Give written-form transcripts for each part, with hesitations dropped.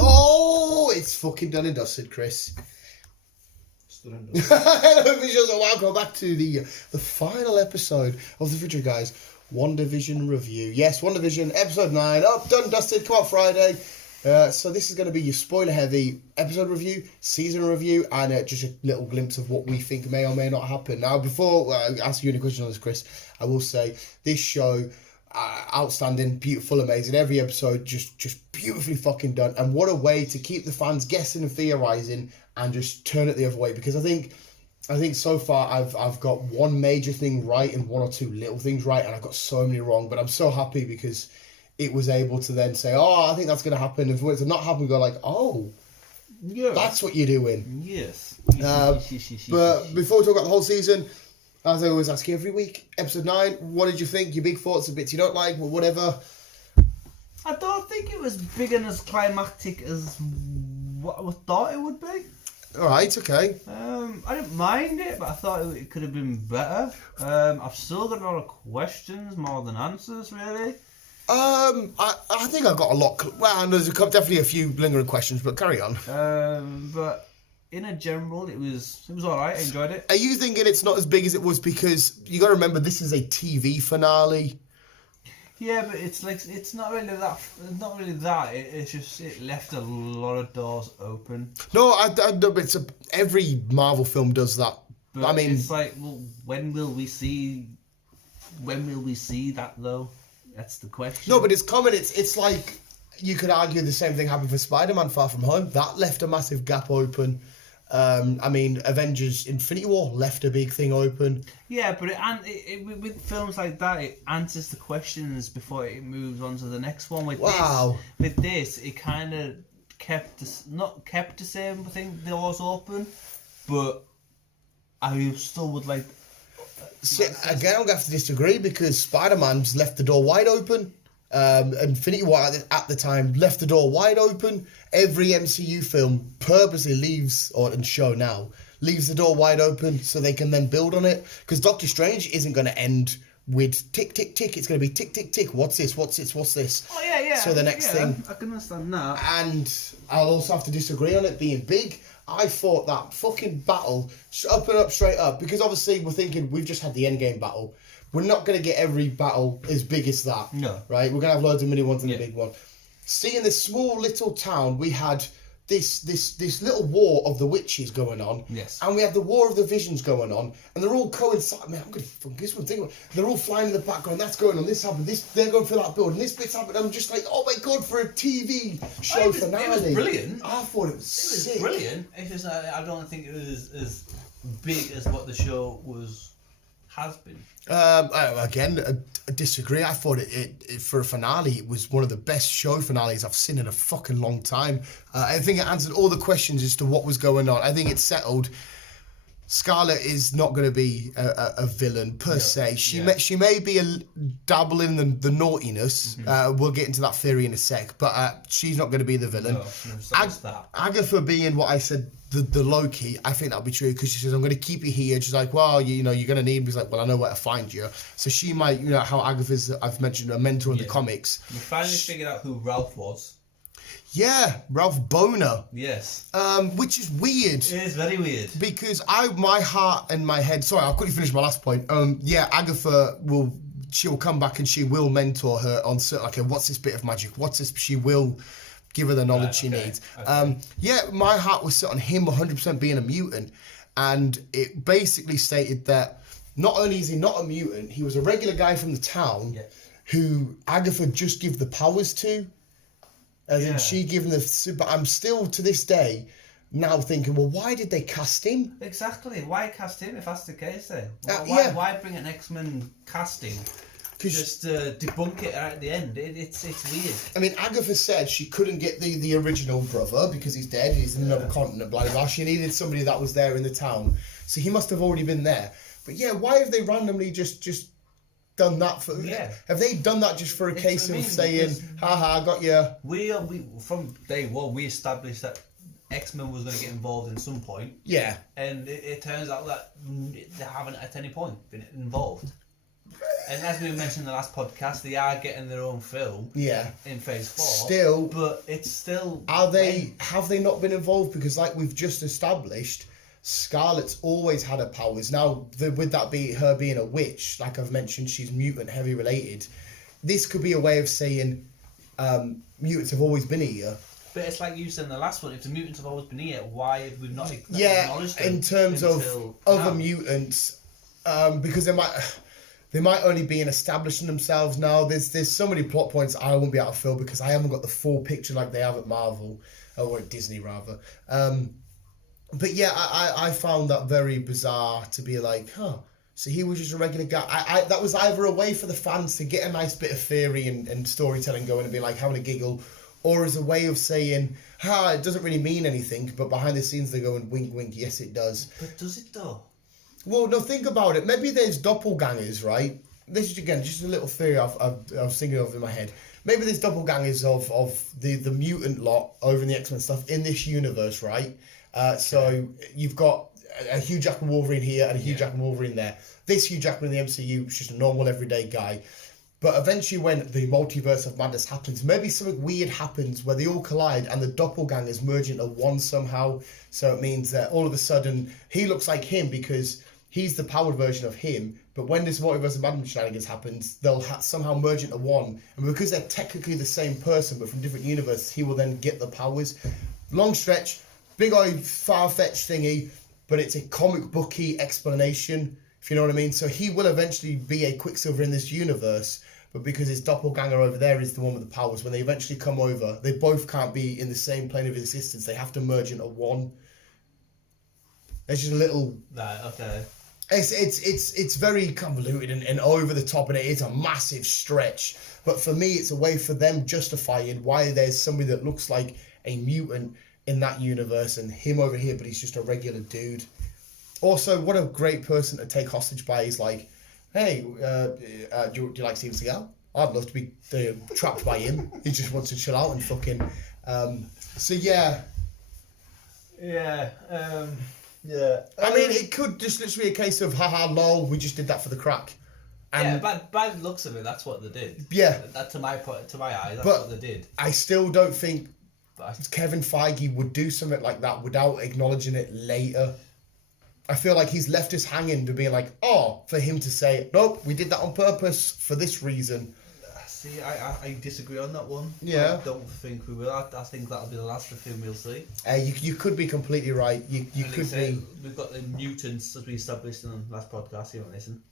Oh, it's fucking done and dusted, Chris. Hello, visuals, and welcome back to the final episode of the Future Guys WandaVision review. Yes, WandaVision episode 9, up, done, dusted, come out Friday. So this is going to be your spoiler-heavy episode review, season review, and just a little glimpse of what we think may or may not happen. Now, before I ask you any questions on this, Chris, I will say this show, outstanding, beautiful, amazing. Every episode just beautifully fucking done. And what a way to keep the fans guessing and theorising and just turn it the other way. Because I think so far I've got one major thing right and one or two little things right, and I've got so many wrong. But I'm so happy because it was able to then say, oh, I think that's going to happen. If it's not happen, go like, oh, yeah, that's what you're doing. Yes. But before we talk about the whole season, as I always ask you every week, episode 9, what did you think? Your big thoughts, the bits you don't like, whatever. I don't think it was big and as climactic as what I thought it would be. Alright, okay. I didn't mind it, but I thought it could have been better. I've still got a lot of questions more than answers, really. I think I've got a lot. Well, and there's definitely a few lingering questions, but carry on. But in a general, it was alright. I enjoyed it. Are you thinking it's not as big as it was because you got to remember this is a TV finale? Yeah, but it's like it's not really that. Not really that. It's just it left a lot of doors open. No, it's every Marvel film does that. But I mean, it's like, well, when will we see that though? That's the question. No, but it's common. It's like you could argue the same thing happened for Spider-Man: Far From Home. That left a massive gap open. I mean, Avengers: Infinity War left a big thing open. Yeah, but with films like that, it answers the questions before it moves on to the next one. With this, it kind of not kept the same thing, doors open, but I still would like. See, again, I'm going to have to disagree because Spider-Man's left the door wide open. Infinity War at the time left the door wide open. Every MCU film purposely leaves the door wide open so they can then build on it. Because Doctor Strange isn't going to end with tick, tick, tick. It's going to be tick, tick, tick. What's this? What's this? What's this? Oh, yeah. So the next thing. I can understand that. And I'll also have to disagree on it being big. I thought that fucking battle, up and up, straight up, because obviously we're thinking we've just had the Endgame battle. We're not going to get every battle as big as that. No. Right? We're going to have loads of mini ones and a big one. See, in this small little town, we had this little war of the witches going on. Yes. And we had the war of the visions going on. And they're all coinciding. Man, I'm going to fucking this one thing. They're all flying in the background. That's going on. This happened. They're going for that building. This bit's happened. I'm just like, oh my God, for a TV show finale. It was brilliant. I thought it was sick. Brilliant. It's just I don't think it was as big as what the show has been. Again, I disagree. I thought it for a finale, it was one of the best show finales I've seen in a fucking long time. I think it answered all the questions as to what was going on. I think it's settled. Scarlet is not going to be a villain per se. She may be dabbling in the naughtiness. Mm-hmm. We'll get into that theory in a sec, but she's not going to be the villain. No, Agatha being what I said, the Loki, I think that'll be true because she says, I'm going to keep you here. She's like, well, you're going to need me. He's like, well, I know where to find you. So she might, how Agatha's, I've mentioned, a mentor in the comics. We finally figured out who Ralph was. Yeah, Ralph Boner. Yes. Which is weird. It is very weird. Because my heart and my head... Sorry, I'll quickly finish my last point. Agatha she'll come back and she will mentor her on certain... Okay, what's this bit of magic? What's this? She will give her the knowledge she needs. Okay. My heart was set on him 100% being a mutant. And it basically stated that not only is he not a mutant, he was a regular guy from the town who Agatha just give the powers to. As in she given the super... I'm still, to this day, now thinking, well, why did they cast him? Exactly. Why cast him if that's the case then? Why bring an X-Men casting? Just debunk it at the end. It's weird. I mean, Agatha said she couldn't get the original brother because he's dead. He's in another continent, blah, blah, blah. She needed somebody that was there in the town. So he must have already been there. But why have they randomly just done that for? Yeah. Have they done that just for a case of saying, haha, I got you? We from day one we established that X-Men was going to get involved in some point. Yeah. And it turns out that they haven't at any point been involved. And as we mentioned in the last podcast, they are getting their own film. Yeah. In Phase 4. Still, but it's still. Have they not been involved? Because like we've just established, Scarlet's always had her powers. Now, with that her being a witch, like I've mentioned, she's mutant heavy related. This could be a way of saying mutants have always been here. But it's like you said in the last one, if the mutants have always been here, why have we not acknowledged them? In terms of other mutants, because they might only be establishing themselves now. There's so many plot points I won't be able to fill because I haven't got the full picture like they have at Marvel, or at Disney rather. But yeah, I found that very bizarre to be like, so he was just a regular guy. That was either a way for the fans to get a nice bit of theory and storytelling going and be like having a giggle, or as a way of saying, it doesn't really mean anything, but behind the scenes they're going, wink, wink, yes it does. But does it though? Well, no, think about it. Maybe there's doppelgangers, right? This is, again, just a little theory I was thinking of in my head. Maybe there's doppelgangers of the mutant lot over in the X-Men stuff in this universe, right? So you've got a Hugh Jackman Wolverine here and a Hugh Jackman Wolverine there. This Hugh Jackman in the MCU is just a normal everyday guy. But eventually when the multiverse of madness happens, maybe something weird happens where they all collide and the doppelgangers merge into one somehow. So it means that all of a sudden he looks like him because he's the powered version of him. But when this multiverse of madness shenanigans happens, they'll somehow merge into one. And because they're technically the same person but from different universes, he will then get the powers. Long stretch, big old far-fetched thingy, but it's a comic booky explanation, if you know what I mean. So he will eventually be a Quicksilver in this universe, but because his doppelganger over there is the one with the powers, when they eventually come over, they both can't be in the same plane of existence. They have to merge into one. It's just a little... Right, okay. It's very convoluted and over the top, and it is a massive stretch. But for me, it's a way for them justifying why there's somebody that looks like a mutant in that universe and him over here, but he's just a regular dude. Also, what a great person to take hostage by. He's like, hey, do you like Steven Seagal? I'd love to be trapped by him. He just wants to chill out and fucking... so, yeah. Yeah. Yeah. I mean, it could just literally be a case of, haha, lol, we just did that for the crack. And by the looks of it, that's what they did. Yeah. That to my eye, that's what they did. I still don't think Kevin Feige would do something like that without acknowledging it later. I feel like he's left us hanging to be like, for him to say, nope, we did that on purpose for this reason. See, I disagree on that one. Yeah. I don't think we will. I think that'll be the last of him we'll see. You could be completely right. You could be. We've got the mutants, as we established in the last podcast, you don't listen.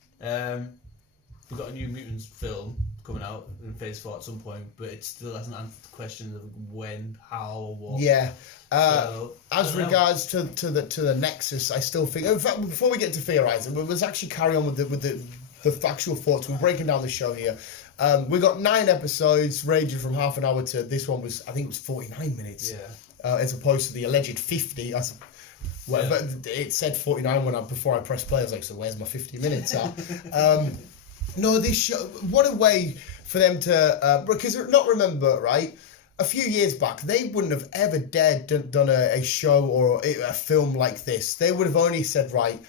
We've got a new mutants film coming out in Phase 4 at some point, but it still hasn't answered the question of when, how, or what. Yeah. As regards to the Nexus, I still think. In fact, before we get to theorizing, let's actually carry on with the factual thoughts. We're breaking down the show here. We got 9 episodes, ranging from half an hour to this one was, I think it was 49 minutes. Yeah. As opposed to the alleged 50. But it said 49 before I pressed play. I was like, so where's my 50 minutes at? No, this show, what a way for them to, because not remember, right? A few years back, they wouldn't have ever dared done a show or a film like this. They would have only said, right,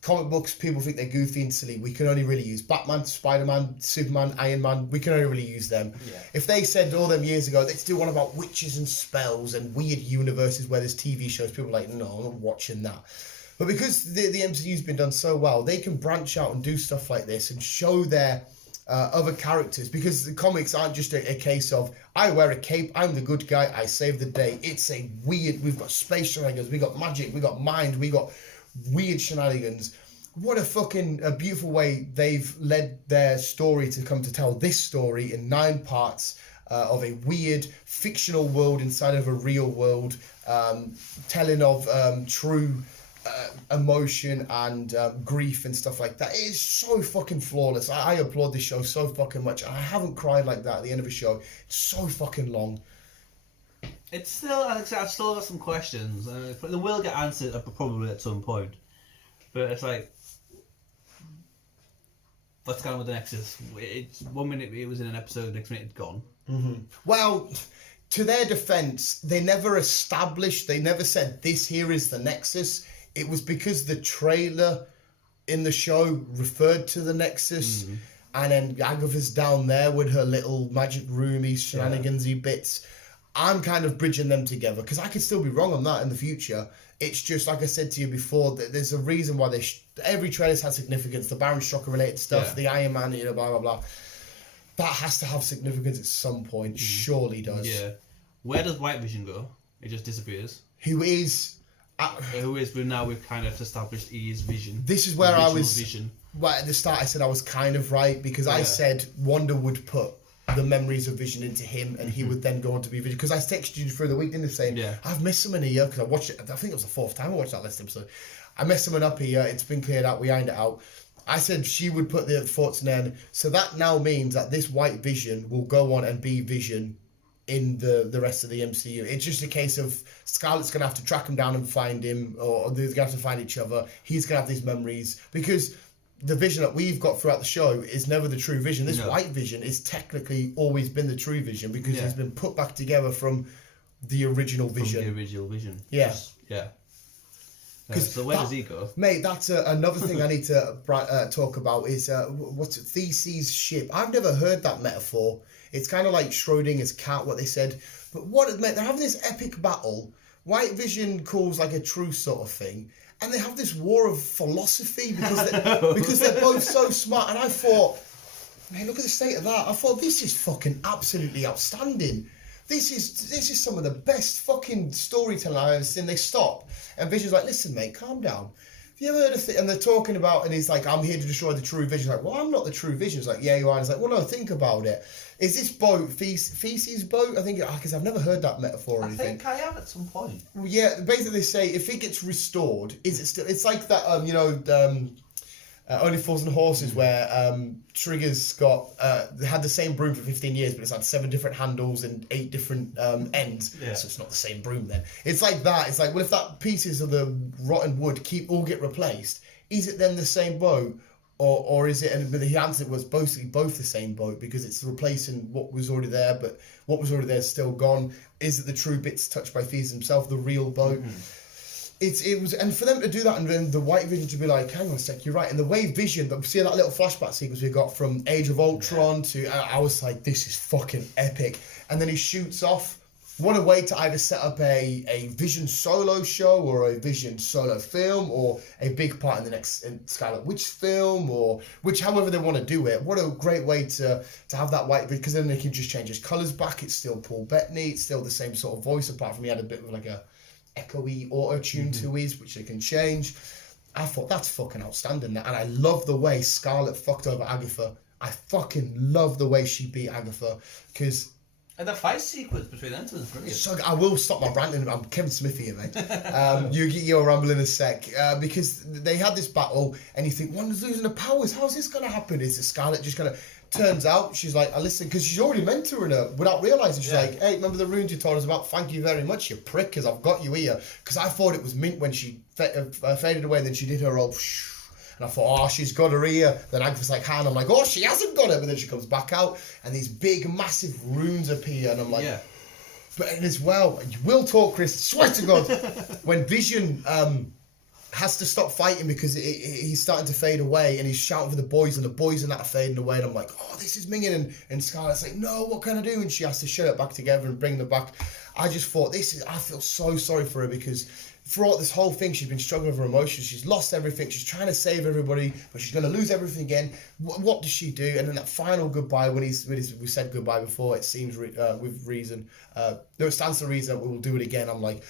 comic books, people think they're goofy and silly. We can only really use Batman, Spider-Man, Superman, Iron Man. We can only really use them. Yeah. If they said all them years ago, let's do one about witches and spells and weird universes where there's TV shows, people are like, no, I'm not watching that. But because the MCU's been done so well, they can branch out and do stuff like this and show their other characters. Because the comics aren't just a case of, I wear a cape, I'm the good guy, I save the day. It's a weird, we've got space shenanigans, we got magic, we got mind, we got weird shenanigans. What a beautiful way they've led their story to come to tell this story in 9 parts of a weird fictional world inside of a real world, telling of true emotion and grief and stuff like that. It is so fucking flawless. I applaud this show so fucking much. I haven't cried like that at the end of a show. It's so fucking long. It's still, I've still got some questions. They will get answered probably at some point. But it's like, what's going on with the Nexus? It's 1 minute it was in an episode, next minute it's gone. Mm-hmm. Well, to their defense, they never said this here is the Nexus. It was because the trailer in the show referred to the Nexus. and then Agatha's down there with her little magic roomy shenanigansy bits. I'm kind of bridging them together because I could still be wrong on that in the future. It's just like I said to you before, that there's a reason why every trailer's had significance. The Baron Shocker related stuff, the Iron Man, blah blah blah. That has to have significance at some point. Surely does. Yeah. Where does White Vision go? It just disappears. Who is? We've kind of established he is Vision. This is where I was. Vision. Well, at the start, I said I was kind of right because I said Wanda would put the memories of Vision into him, and he would then go on to be Vision. Because I texted you through the week, didn't I, saying I've missed someone here because I watched it. I think it was the 4th time I watched that last episode. I messed someone up here. It's been cleared out. We ironed it out. I said she would put the thoughts in there. So that now means that this White Vision will go on and be Vision in the rest of the MCU. It's just a case of Scarlet's going to have to track him down and find him, or they're going to have to find each other. He's going to have these memories because the Vision that we've got throughout the show is never the true Vision. This White Vision is technically always been the true Vision because he's been put back together from the original Vision. Yeah. Yeah. So where does he go? Mate, that's another thing I need to talk about is what's it, Theseus' ship. I've never heard that metaphor. It's kind of like Schrodinger's cat, what they said. But mate, they're having this epic battle. White Vision calls like a truce sort of thing. And they have this war of philosophy because they're both so smart. And I thought, man, look at the state of that. I thought, this is fucking absolutely outstanding. This is some of the best fucking storytelling I've ever seen. They stop, and Vision's like, listen, mate, calm down. Have you ever heard of thing? And they're talking about, and he's like, I'm here to destroy the true Vision. He's like, well, I'm not the true Vision. He's like, yeah, you are. And he's like, well, no, think about it. Is this boat Theseus' boat? I think, because I've never heard that metaphor or anything. I think I have at some point. Yeah, basically they say if it gets restored, is it still? It's like that, Only Fools and Horses, where Trigger's got they had the same broom for 15 years, but it's had 7 different handles and 8 different ends. Yeah. So it's not the same broom then. It's like that. It's like, well, if that pieces of the rotten wood all get replaced, is it then the same boat? Or is it? And the answer was basically both the same boat because it's replacing what was already there, but what was already there is still gone. Is it the true bits touched by Theseus himself, the real boat? It was, and for them to do that, and then the White Vision to be like, hang on a sec, you're right. And the way Vision, see that little flashback sequence we got from Age of Ultron to, I was like, this is fucking epic. And then he shoots off. What a way to either set up a Vision solo show or a Vision solo film or a big part in the next Scarlet Witch film or however they want to do it. What a great way to have that White Vision, because then they can just change his colours back. It's still Paul Bettany. It's still the same sort of voice, apart from he had a bit of like a echoey auto-tune to his, which they can change. I thought that's fucking outstanding. And I love the way Scarlet fucked over Agatha. I fucking love the way she beat Agatha, because... And the fight sequence between them two is brilliant. So I will stop my ranting. I'm Kevin Smith here, mate. You get your rumble in a sec. Because they had this battle, and you think, Wanda's losing her powers. How's this going to happen? Is it Scarlet just going to... Turns out, she's like, I listen, because she's already mentoring her without realising. She's like, hey, remember the runes you told us about? Thank you very much, you prick, because I've got you here. Because I thought it was mint when she faded away, and then she did her old... And I thought, oh, she's got her ear. Then Agatha's like, Han. I'm like, oh, she hasn't got it. But then she comes back out, and these big, massive runes appear. And I'm like, but and as well, you will talk, Chris, swear to God, when Vision has to stop fighting because he's starting to fade away, and he's shouting for the boys, and the boys are not fading away. And I'm like, oh, this is minging. And Scarlet's like, no, what can I do? And she has to shut it back together and bring them back. I just thought, I feel so sorry for her, because throughout this whole thing, she's been struggling with her emotions. She's lost everything. She's trying to save everybody, but she's going to lose everything again. What does she do? And then that final goodbye, when we said goodbye before, it seems with reason. There stands to reason that we will do it again. I'm like,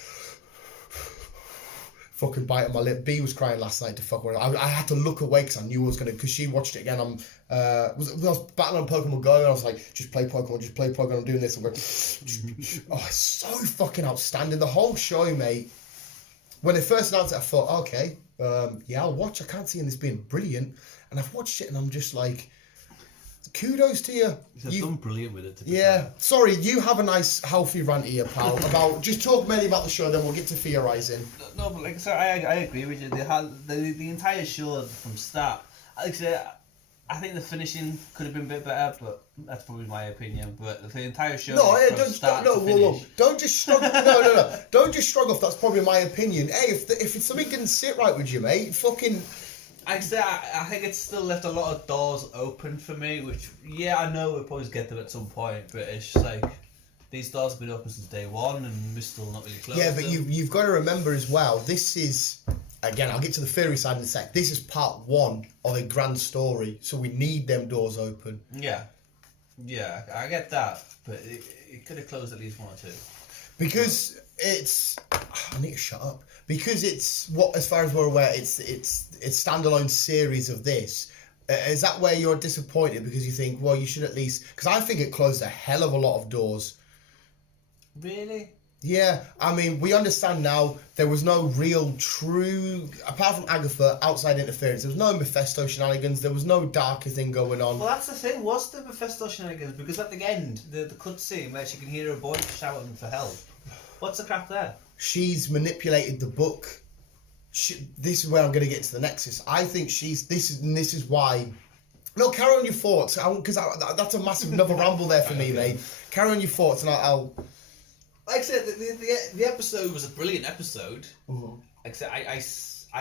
fucking biting my lip. B was crying last night to fuck with her. I had to look away because I knew I was going to, because she watched it again. I was battling on Pokemon Go, and I was like, just play Pokemon, I'm doing this. I'm going, oh, it's so fucking outstanding. The whole show, mate. When they first announced it, I thought, okay, I'll watch. I can't see this being brilliant. And I've watched it, and I'm just like, kudos to you. You've done brilliant with it. Sorry, you have a nice, healthy rant here, pal. About just talk mainly about the show, then we'll get to theorising. No, but like I said, I agree with you. They had the entire show from start. Like I said, I think the finishing could have been a bit better, but that's probably my opinion. But the entire show, don't just shrug. No, don't just shrug off. That's probably my opinion. Hey, if something didn't sit right with you, mate, fucking I think it's still left a lot of doors open for me, which, yeah, I know we'll probably get them at some point, but it's just like, these doors have been open since day one, and we're still not really closed. Yeah, but you've got to remember as well, this is, again, I'll get to the theory side in a sec, this is part one of a grand story, so we need them doors open. Yeah, I get that, but it could have closed at least one or two. Because it's... I need to shut up. Because it's, what, as far as we're aware, it's standalone series of this. Is that where you're disappointed? Because you think, well, you should at least... Because I think it closed a hell of a lot of doors. Really? Yeah, I mean, we understand now there was no real, true... Apart from Agatha, outside interference, there was no Mephisto shenanigans, there was no darker thing going on. Well, that's the thing, what's the Mephisto shenanigans? Because at the end, the cutscene where she can hear her voice shouting for help, what's the crap there? She's manipulated the book. This is where I'm going to get to the nexus. I think this is why... No, carry on your thoughts, because that's a massive another ramble there for me, mate. Carry on your thoughts, and I'll... Like I said, the episode was a brilliant episode. Mm-hmm. Except I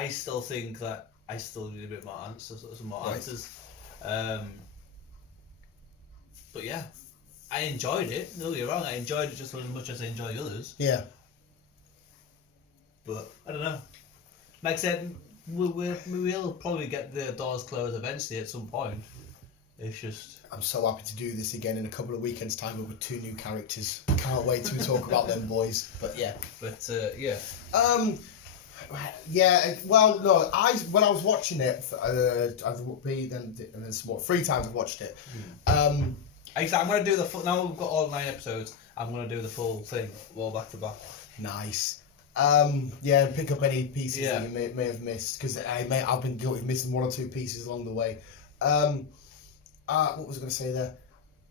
still think that I still need a bit more answers, some more answers. But yeah, I enjoyed it. No, you're wrong. I enjoyed it just as much as I enjoy the others. Yeah. But I don't know. Like I said, we'll probably get the doors closed eventually at some point. It's just... I'm so happy to do this again in a couple of weekends' time with 2 new characters. Can't wait to talk about them boys. But yeah. But yeah. Yeah. Well, no. When I was watching it, I've been and then some more 3 times I've watched it. I'm gonna do the full. Now we've got all 9 episodes. I'm gonna do the full thing, all back to back. Nice. Yeah. Pick up any pieces that you may have missed, because I've been guilty of missing 1 or 2 pieces along the way. What was I going to say there?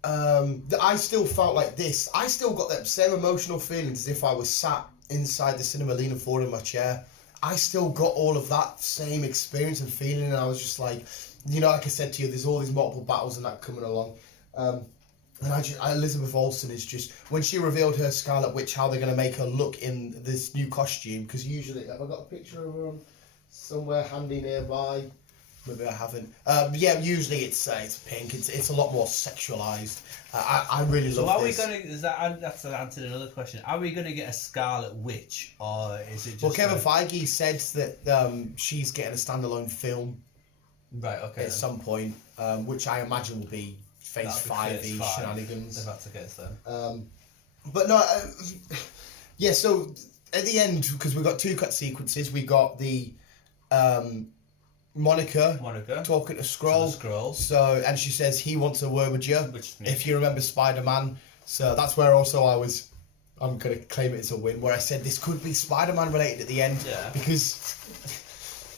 I still felt like this. I still got that same emotional feeling as if I was sat inside the cinema leaning forward in my chair. I still got all of that same experience and feeling, and I was just like, like I said to you, there's all these multiple battles and that coming along. And Elizabeth Olsen is just, when she revealed her Scarlet Witch, how they're going to make her look in this new costume, because usually, have I got a picture of her somewhere handy nearby? Maybe I haven't. Yeah, usually it's pink. It's a lot more sexualized. I really love this. So are we going to... That's to answer another question. Are we going to get a Scarlet Witch, or is it just... Well, Kevin Feige said that she's getting a standalone film. Right, okay. At some point, which I imagine will be Phase 5-y shenanigans. If that's the case, then. But no... yeah, so at the end, because we've got 2 cut sequences, we got the... Monica talking to Skrull. So, and she says he wants a word with you. If you remember Spider-Man. So that's where also I'm going to claim it as a win, where I said this could be Spider-Man related at the end. Yeah. Because,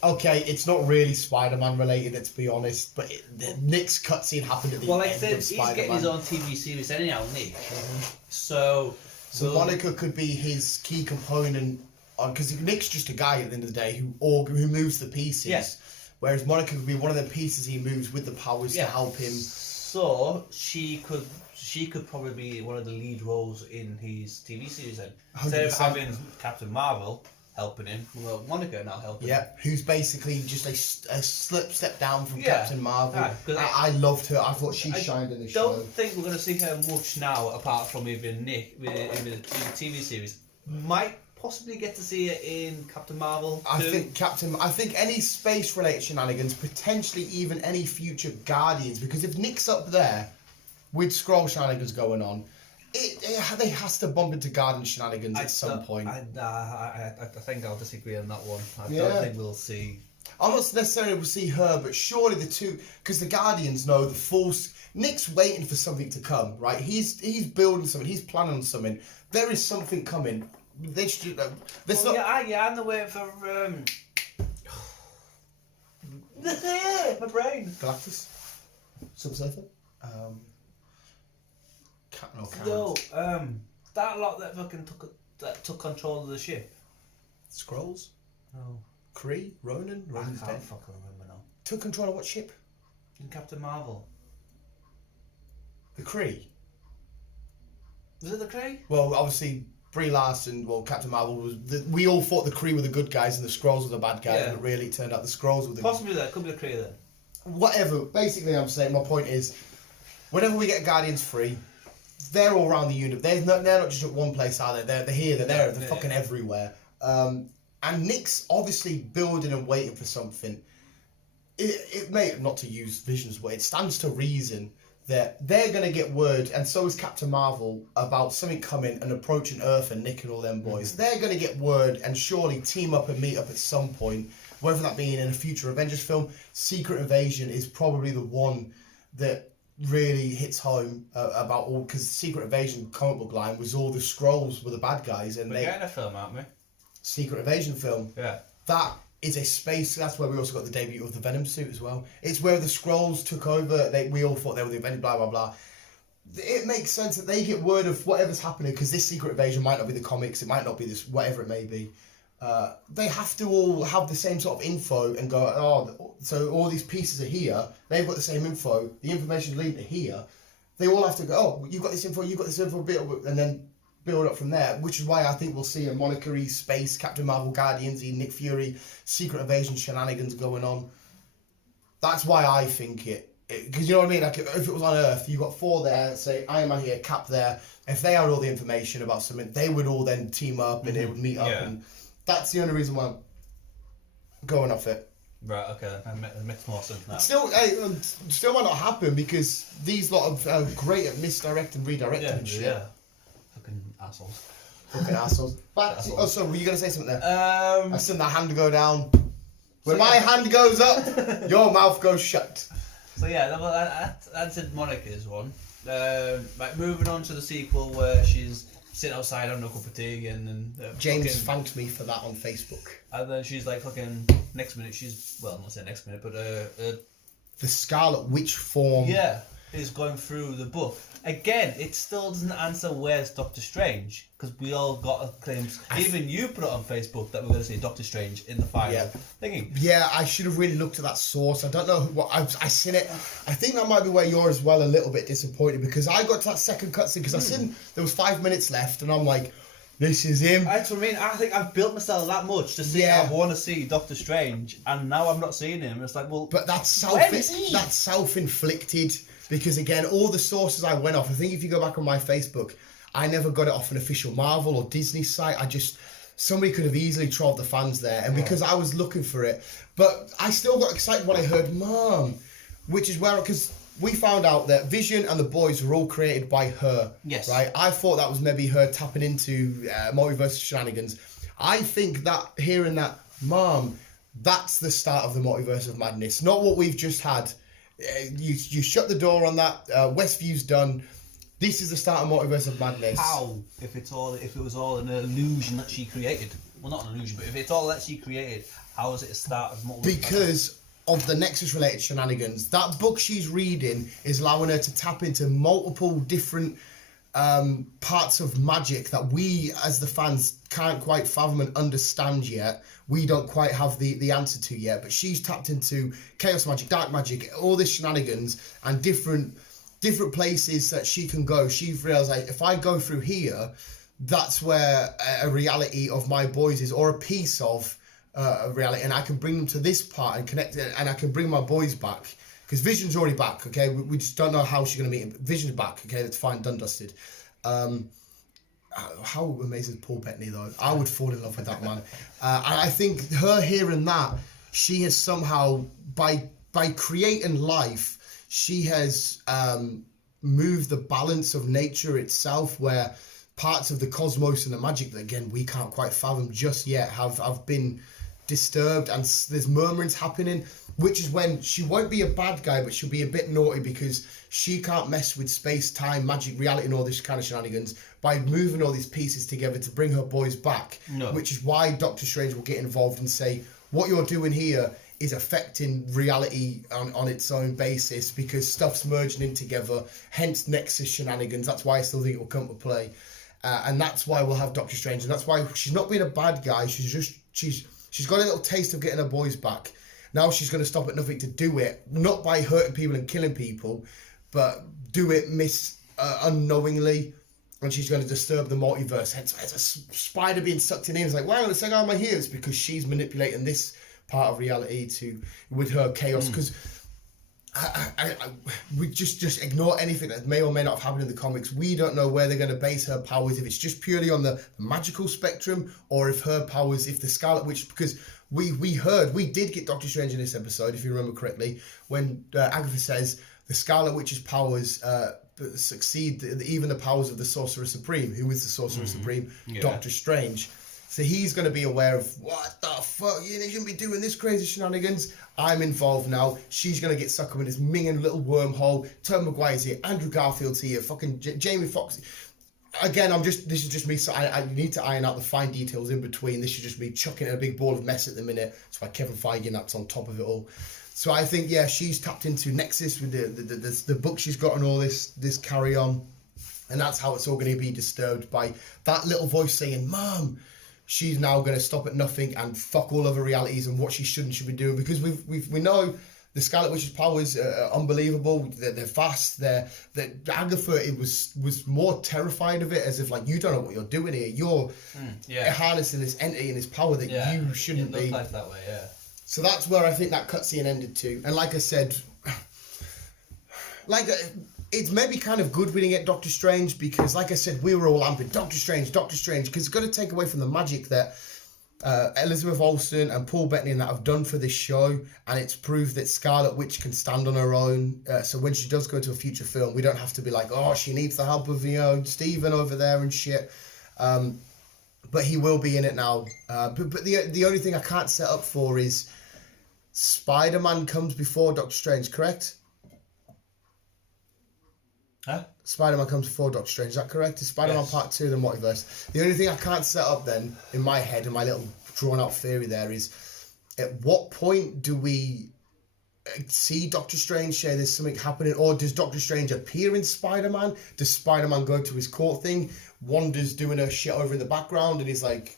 okay, it's not really Spider-Man related, let's be honest, but Nick's cutscene happened at the end of Spider-Man. He's getting his own TV series anyhow, Nick. Mm-hmm. So Monica could be his key component, because Nick's just a guy at the end of the day who moves the pieces. Yeah. Whereas Monica could be one of the pieces he moves with the powers to help him. So she could probably be one of the lead roles in his TV series then. 100%. Instead of having Captain Marvel helping him, well, Monica now helping him. Yeah, who's basically just a step down from Captain Marvel. Right, I loved her. I thought she shined in the show. I don't think we're going to see her much now, apart from even Nick with the TV series. Might possibly get to see it in Captain Marvel too. I think any space related shenanigans, potentially even any future Guardians, because if Nick's up there with Skrull shenanigans going on, they has to bump into Guardian shenanigans at some point. I think I'll disagree on that one. I don't think we'll see. I'm not necessarily will see her, but surely the two, because the Guardians know the full. Nick's waiting for something to come, right? He's building something. He's planning on something. There is something coming. They should. I'm waiting for my brain. Galactus, Silver Surfer, that lot that fucking took control of the ship. Skrulls. No. Kree, Ronan. Ronan's I can't dead. fucking remember now. Took control of what ship? In Captain Marvel. The Kree. Was it the Kree? Well, obviously Brie Larson, well, Captain Marvel was. We all thought the Kree were the good guys and the Skrulls were the bad guys, but really it turned out the Skrulls were the. Possibly that could be the Kree then. Whatever. Basically, I'm saying my point is, whenever we get Guardians 3, they're all around the universe. They're not just at one place, are they? They're here. They're there. They're fucking everywhere. And Nick's obviously building and waiting for something. It may, not to use Vision's word, it stands to reason that they're going to get word, and so is Captain Marvel, about something coming and approaching Earth and Nick and all them boys. Mm-hmm. They're going to get word and surely team up and meet up at some point, whether that be in a future Avengers film. Secret Invasion is probably the one that really hits home about all, because Secret Invasion comic book line was all the Skrulls were the bad guys. And we're getting a film, aren't we? Secret Invasion film. Yeah. That is a space. That's where we also got the debut of the Venom suit as well. It's where the Skrulls took over. We all thought they were the Avengers, blah, blah, blah. It makes sense that they get word of whatever's happening, because this Secret Invasion might not be the comics, it might not be this, whatever it may be. They have to all have the same sort of info and go, oh, so all these pieces are here. They've got the same info. The information's leading to here. They all have to go, oh, you've got this info, and then build up from there, which is why I think we'll see a Monica-y space, Captain Marvel, Guardians-y, Nick Fury, Secret Invasion shenanigans going on. That's why I think it, because you know what I mean, like if it was on Earth, you got Thor there, say Iron Man here, Cap there, if they had all the information about something, they would all then team up and they would meet up, and that's the only reason why I'm going off it. Right, okay, that makes more sense now. Still might not happen, because these lot of great at misdirecting and redirecting and shit. Yeah. Fucking assholes. Fucking assholes. Oh, so were you going to say something there? I seen that hand go down. When my hand goes up, your mouth goes shut. So yeah, that's Monica's one. Like moving on to the sequel where she's sitting outside having a cup of tea and James thanked me for that on Facebook. And then she's like fucking next minute she's, well, not say next minute, but the Scarlet Witch form. Yeah, is going through the book. Again, it still doesn't answer where's Doctor Strange, because we all got claims. Even you put it on Facebook that we're going to see Doctor Strange in the final thingy. Yeah, I should have really looked at that source. I don't know what I seen it. I think that might be where you're as well a little bit disappointed, because I got to that second cutscene because I seen there was 5 minutes left, and I'm like, this is him. That's what I mean. I think I've built myself that much to see. I want to see Doctor Strange, and now I'm not seeing him. It's like, well, but that's self-inflicted. Because again, all the sources I went off, I think if you go back on my Facebook, I never got it off an official Marvel or Disney site. Somebody could have easily trolled the fans there. And because I was looking for it, but I still got excited when I heard Mom, which is where, because we found out that Vision and the boys were all created by her. Yes. Right? I thought that was maybe her tapping into multiverse shenanigans. I think that hearing that, Mom, that's the start of the multiverse of madness. Not what we've just had. You shut the door on that. Westview's done. This is the start of Multiverse of Madness. How? If it was all an illusion that she created? Well, not an illusion, but if it's all that she created, how is it a start of Multiverse? Because of the Nexus-related shenanigans. That book she's reading is allowing her to tap into multiple different parts of magic that we, as the fans, can't quite fathom and understand yet. We don't quite have the answer to yet, but she's tapped into chaos magic, dark magic, all this shenanigans, and different places that she can go. She's realised, like, if I go through here, that's where a reality of my boys is, or a piece of a reality, and I can bring them to this part and connect it, and I can bring my boys back. Because Vision's already back, okay? We just don't know how she's going to meet him. Vision's back, okay? That's fine, done, dusted. How amazing is Paul Bettany, though? I would fall in love with that man. And I think her hearing that, she has somehow, by creating life, she has moved the balance of nature itself, where parts of the cosmos and the magic that, again, we can't quite fathom just yet have been disturbed, and there's murmurings happening, which is when she won't be a bad guy, but she'll be a bit naughty, because she can't mess with space, time, magic, reality, and all this kind of shenanigans by moving all these pieces together to bring her boys back. No. Which is why Doctor Strange will get involved and say, what you're doing here is affecting reality on its own basis, because stuff's merging in together, hence Nexus shenanigans. That's why I still think it will come to play. And that's why we'll have Doctor Strange, and that's why she's not being a bad guy. She's got a little taste of getting her boys back. Now she's going to stop at nothing to do it, not by hurting people and killing people, but do it unknowingly. and she's going to disturb the multiverse. Hence, as a spider being sucked in. It's like, wow, let's hang on my heels because she's manipulating this part of reality with her chaos. Because we just ignore anything that may or may not have happened in the comics. We don't know where they're going to base her powers, if it's just purely on the magical spectrum, or if her powers, if the Scarlet Witch, because we did get Doctor Strange in this episode, if you remember correctly, when Agatha says the Scarlet Witch's powers succeed even the powers of the Sorcerer Supreme. Who is the Sorcerer Supreme? Yeah. Doctor Strange. So he's going to be aware of, what the fuck, you shouldn't be doing this crazy shenanigans. I'm involved now. She's going to get sucked up in this minging little wormhole. Tom Maguire's here. Andrew Garfield's here. Fucking Jamie Foxx. Again, this is just me. So I need to iron out the fine details in between. This is just me chucking in a big ball of mess at the minute. That's why Kevin Feige that's on top of it all. So I think, yeah, she's tapped into Nexus with the book she's got and all this carry on. And that's how it's all going to be disturbed by that little voice saying, Mom, she's now going to stop at nothing and fuck all other realities and what she should be doing, because we know the Scarlet Witch's powers are unbelievable. They're fast. Agatha was more terrified of it, as if like, you don't know what you're doing here. You're harnessing this entity and this power that you shouldn't be. Like that way, yeah. So that's where I think that cutscene ended to. And like I said, it's maybe kind of good we didn't get Doctor Strange, because like I said, we were all amping Doctor Strange, because it's got to take away from the magic that Elizabeth Olsen and Paul Bettany and that have done for this show, and it's proved that Scarlet Witch can stand on her own. So when she does go into a future film, we don't have to be like, oh, she needs the help of Stephen over there and shit. But he will be in it now. But the only thing I can't set up for is Spider-Man comes before Doctor Strange, correct? Huh? Spider-Man comes before Doctor Strange, is that correct? Is Spider-Man Part 2 the multiverse? The only thing I can't set up then, in my head, in my little drawn-out theory there, is at what point do we see Doctor Strange say there's something happening, or does Doctor Strange appear in Spider-Man? Does Spider-Man go to his court thing? Wanda's doing her shit over in the background, and he's like,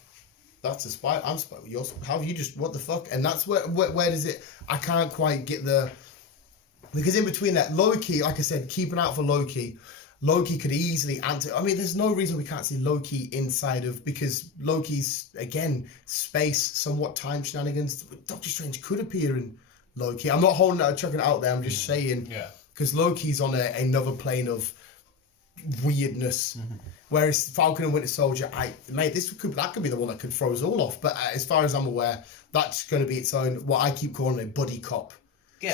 that's a spy. I'm spy. How have you just, what the fuck? And that's where does it, I can't quite get the, because in between that, Loki, like I said, keep an eye out for Loki. Loki could easily answer. I mean, there's no reason we can't see Loki inside of, because Loki's, again, space, somewhat time shenanigans. Doctor Strange could appear in Loki. I'm not holding out, chucking it out there. I'm just saying, because Loki's on another plane of weirdness. Whereas Falcon and Winter Soldier, that could be the one that could throw us all off. But as far as I'm aware, that's going to be its own, what I keep calling a buddy cop.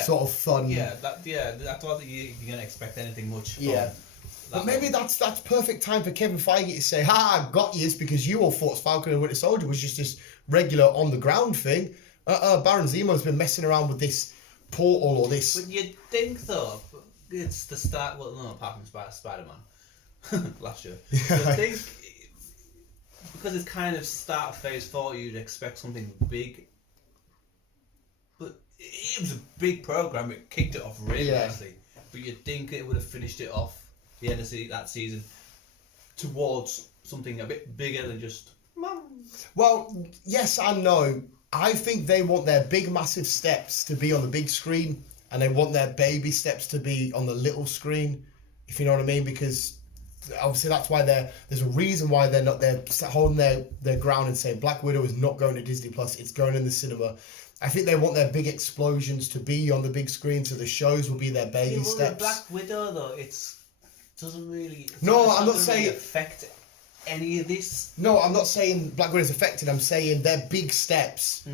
Sort of fun. I don't think you're going to expect anything much from but maybe that's perfect time for Kevin Feige to say, I got you, because you all thought Falcon and Winter Soldier was just this regular on the ground thing. Baron Zemo's been messing around with this portal or this. But you'd think though, it's the start, well, no, apart from Spider-Man last year. I think because it's kind of start phase 4, you'd expect something big. But it was a big program. It kicked it off really nicely. But you'd think it would have finished it off the end of that season towards something a bit bigger than just Mom. Well, yes and no. I think they want their big massive steps to be on the big screen, and they want their baby steps to be on the little screen, if you know what I mean, because obviously that's why there's a reason why they're holding their ground and saying Black Widow is not going to Disney Plus, it's going in the cinema. I think they want their big explosions to be on the big screen, so the shows will be their baby steps. Black Widow though, doesn't really. I'm not saying affect any of this. No, I'm not saying Black Widow's affected. I'm saying their big steps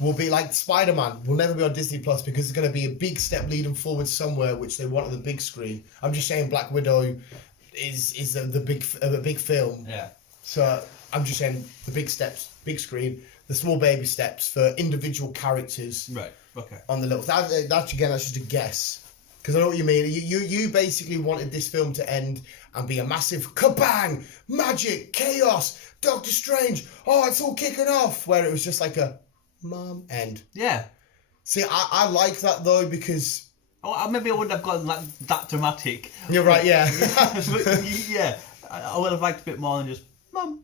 will be like Spider-Man will never be on Disney Plus, because it's going to be a big step leading forward somewhere, which they want on the big screen. I'm just saying Black Widow is the big film. Yeah. So I'm just saying the big steps, big screen, the small baby steps for individual characters. Right. Okay. On the little. That's just a guess. Because I know what you mean. You basically wanted this film to end and be a massive kabang, magic, chaos, Doctor Strange, it's all kicking off, where it was just like a Mom end. Yeah. See, I like that though, because... maybe I wouldn't have gotten that dramatic. You're right, yeah. But, yeah, I would have liked a bit more than just Mum.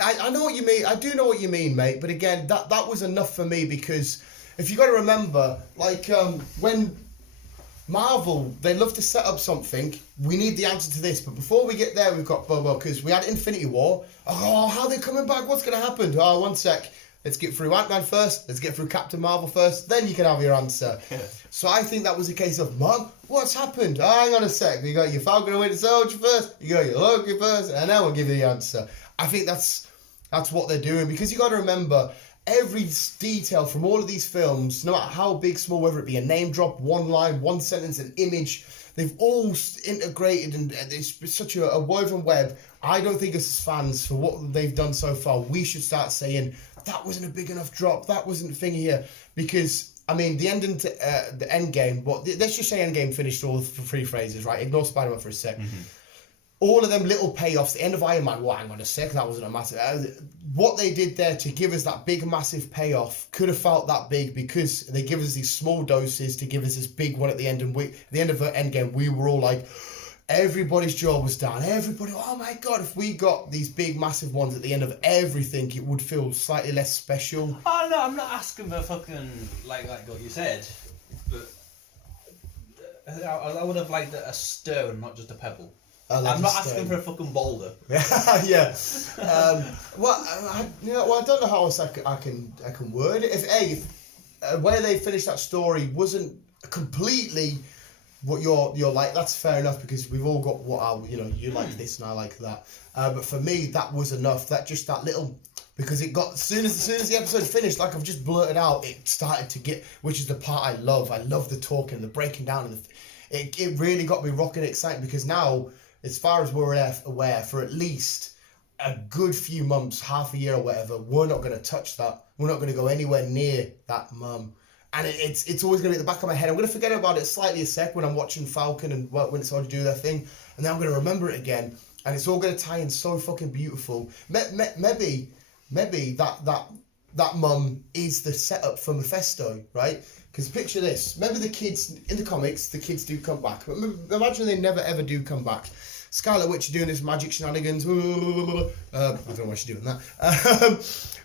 I know what you mean. I do know what you mean, mate. But again, that was enough for me, because if you got to remember, like, when Marvel, they love to set up something. We need the answer to this, but before we get there, we've got Bobo, because we had Infinity War. Oh, how are they coming back? What's going to happen? Oh, one sec. Let's get through Ant-Man first. Let's get through Captain Marvel first. Then you can have your answer. So I think that was a case of, Mum, what's happened? Oh, hang on a sec. You got your Falcon and Winter Soldier first. You got your Loki first. And then we'll give you the answer. I think that's what they're doing, because you got to remember, every detail from all of these films, no matter how big, small, whether it be a name drop, one line, one sentence, an image, they've all integrated, and it's such a woven web. I don't think as fans, for what they've done so far, we should start saying, that wasn't a big enough drop, that wasn't a thing here. Because, I mean, the ending to the end game, let's just say end game finished all the three phrases, right? Ignore Spider-Man for a sec. All of them little payoffs, the end of Iron Man, well, hang on a sec, that wasn't a massive... what they did there to give us that big, massive payoff could have felt that big, because they give us these small doses to give us this big one at the end. And at the end of the Endgame, we were all like, everybody's jaw was down. Everybody, oh my God, if we got these big, massive ones at the end of everything, it would feel slightly less special. Oh, no, I'm not asking for fucking, like what you said, but I would have liked a stone, not just a pebble. I'm not asking for a fucking boulder. Yeah. I don't know how else I can word it. If where they finished that story wasn't completely what you're like, that's fair enough, because we've all got you like this and I like that. But for me, that was enough. That little, because it got as soon as the episode finished, like I've just blurted out, it started to get, which is the part I love. I love the talking, the breaking down, and it really got me rocking excited, because now, as far as we're aware, for at least a good few months, half a year or whatever, we're not going to touch that. We're not going to go anywhere near that mum. And it's always going to be at the back of my head. I'm going to forget about it slightly a sec when I'm watching Falcon and Winter Soldier do their thing. And then I'm going to remember it again. And it's all going to tie in so fucking beautiful. Maybe that mum is the setup for Mephisto, right? Because picture this. Remember the kids, in the comics, the kids do come back. But imagine they never ever do come back. Scarlet Witch doing this magic shenanigans. I don't know why she's doing that.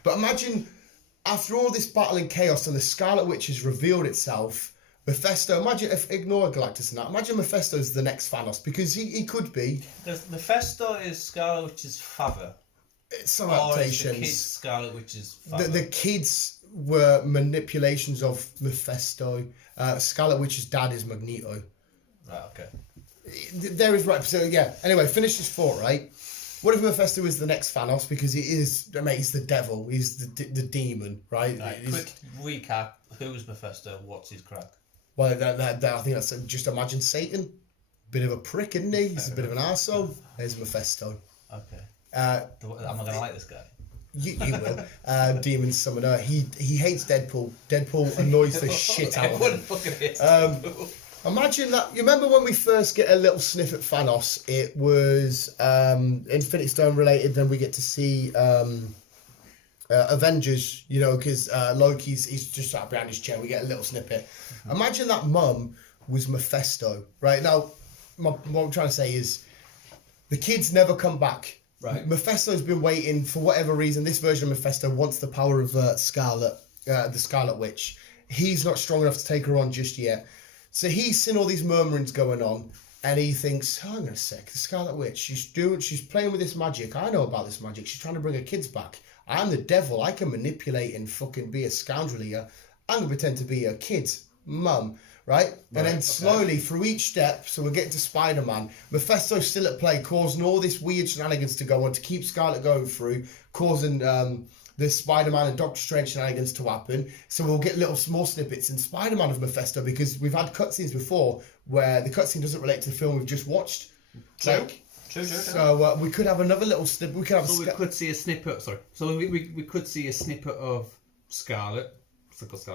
But imagine, after all this battle and chaos and the Scarlet Witch has revealed itself, Mephisto, ignore Galactus and that, imagine Mephisto's the next Thanos, because he could be. Mephisto is Scarlet Witch's father. Some adaptations. Or is the kids Scarlet Witch's father? The kids were manipulations of Mephisto. Scarlet Witch's dad is Magneto. Right, okay. There is right. So yeah. Anyway, finish this thought. Right. What if Mephisto is the next Thanos? Because he is. I mean, he's the devil. He's the demon. Right. Quick recap. Who's Mephisto? What's his crack? Well, that I think that's just imagine Satan. Bit of a prick, isn't he? He's a bit of an arsehole. There's Mephisto. Okay. Am I gonna like this guy? You will. Demon Summoner. He hates Deadpool. Deadpool annoys the shit out of him. Fucking hates Deadpool. Imagine that. You remember when we first get a little sniff at Thanos? It was Infinity Stone related. Then we get to see Avengers. You know, because Loki's he's just sat behind his chair. We get a little snippet. Imagine that mum was Mephisto. Right now, what I'm trying to say is the kids never come back. Right. Mephisto's been waiting for whatever reason. This version of Mephisto wants the power of the Scarlet Witch. He's not strong enough to take her on just yet. So he's seen all these murmurings going on, and he thinks, hang on a sec, the Scarlet Witch, she's playing with this magic. I know about this magic. She's trying to bring her kids back. I'm the devil. I can manipulate and fucking be a scoundrel here. I'm going to pretend to be a kid's mum, right? And then slowly, through each step, so we're getting to Spider-Man, Mephisto's still at play, causing all this weird shenanigans to go on to keep Scarlet going through, causing the Spider-Man and Doctor Strange shenanigans to happen. So we'll get little small snippets in Spider-Man of Mephisto, because we've had cutscenes before where the cutscene doesn't relate to the film we've just watched. True. So we could have another little snippet. We could see a snippet. Sorry. So we could see a snippet of Scarlet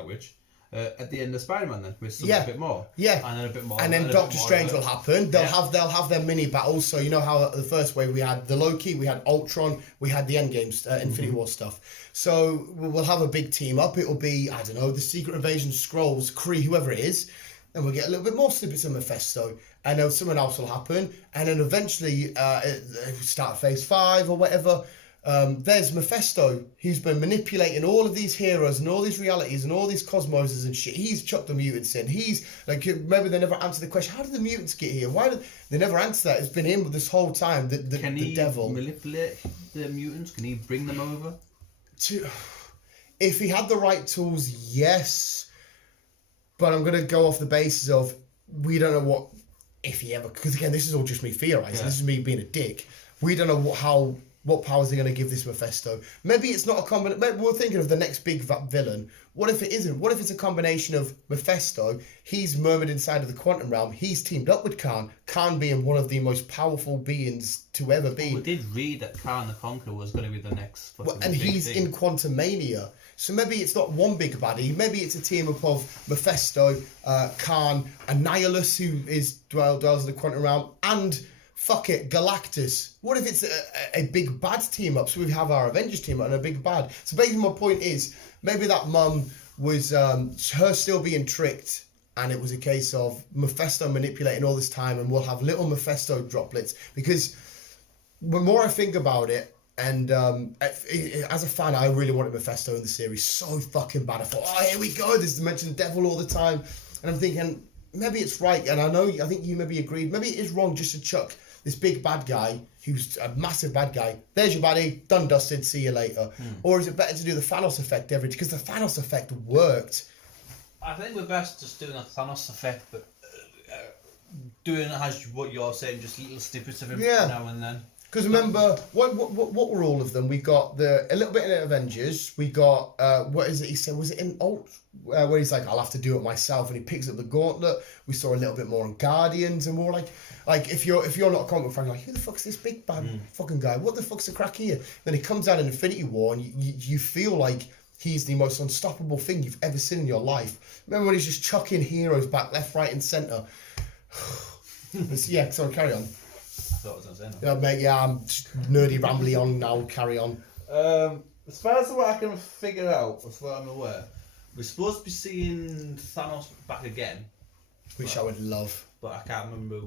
Witch. At the end of Spider-Man, then with a bit more, and then a bit more, and then Doctor Strange will happen. They'll have their mini battles. So you know how the first wave we had the Loki, we had Ultron, we had the Endgames, Infinity War stuff. So we'll have a big team up. It'll be the Secret Invasion, Skrulls, Kree, whoever it is, and we'll get a little bit more snippets of Mephisto, and then someone else will happen, and then eventually start Phase 5 or whatever. There's Mephisto, who's been manipulating all of these heroes and all these realities and all these cosmoses and shit. He's chucked the mutants in. He's like, maybe they never answer the question, how did the mutants get here? Why did they never answer that? It's been him this whole time. The devil. Can he manipulate the mutants? Can he bring them over? If he had the right tools, yes. But I'm gonna go off the basis of we don't know what if he ever, because again, this is all just me theorizing. Yeah. This is me being a dick. We don't know what powers they're going to give this Mephisto. Maybe it's not a combination. Maybe we're thinking of the next big villain. What if it isn't? What if it's a combination of Mephisto, he's murmured inside of the quantum realm, he's teamed up with Khan being one of the most powerful beings to ever be. Well, we did read that Khan the Conqueror was going to be the next fucking and he's thing. In Quantum Mania. So maybe it's not one big baddie. Maybe it's a team up of Mephisto, Khan, Annihilus, who dwells in the quantum realm, and fuck it, Galactus. What if it's a big bad team up? So we have our Avengers team up and a big bad. So basically my point is, maybe that mum was her still being tricked, and it was a case of Mephisto manipulating all this time, and we'll have little Mephisto droplets. Because the more I think about it, and as a fan, I really wanted Mephisto in the series so fucking bad. I thought, oh, here we go, this is mentioned devil all the time. And I'm thinking, maybe it's right, and I think you maybe agreed, maybe it is wrong just to chuck this big bad guy, who's a massive bad guy, there's your baddie, done dusted, see you later. Or is it better to do the Thanos effect because the Thanos effect worked. I think we're best just doing a Thanos effect, but doing it as what you're saying, just little snippets of him now and then. Because remember, what were all of them? We got a little bit in Avengers. We got, what is it he said? Was it in Ult? Where he's like, I'll have to do it myself, and he picks up the gauntlet. We saw a little bit more on Guardians, and more like if you're not a comic book fan, you're like, who the fuck's this big bad fucking guy? What the fuck's the crack here? Then he comes out in Infinity War, and you feel like he's the most unstoppable thing you've ever seen in your life. Remember when he's just chucking heroes back left, right, and centre? Yeah, sorry, carry on. I thought I was going to say no. Yeah, mate, I'm just nerdy rambly on now, carry on. As far as what I can figure out, as far as I'm aware, we're supposed to be seeing Thanos back again. Which I would love. But I can't remember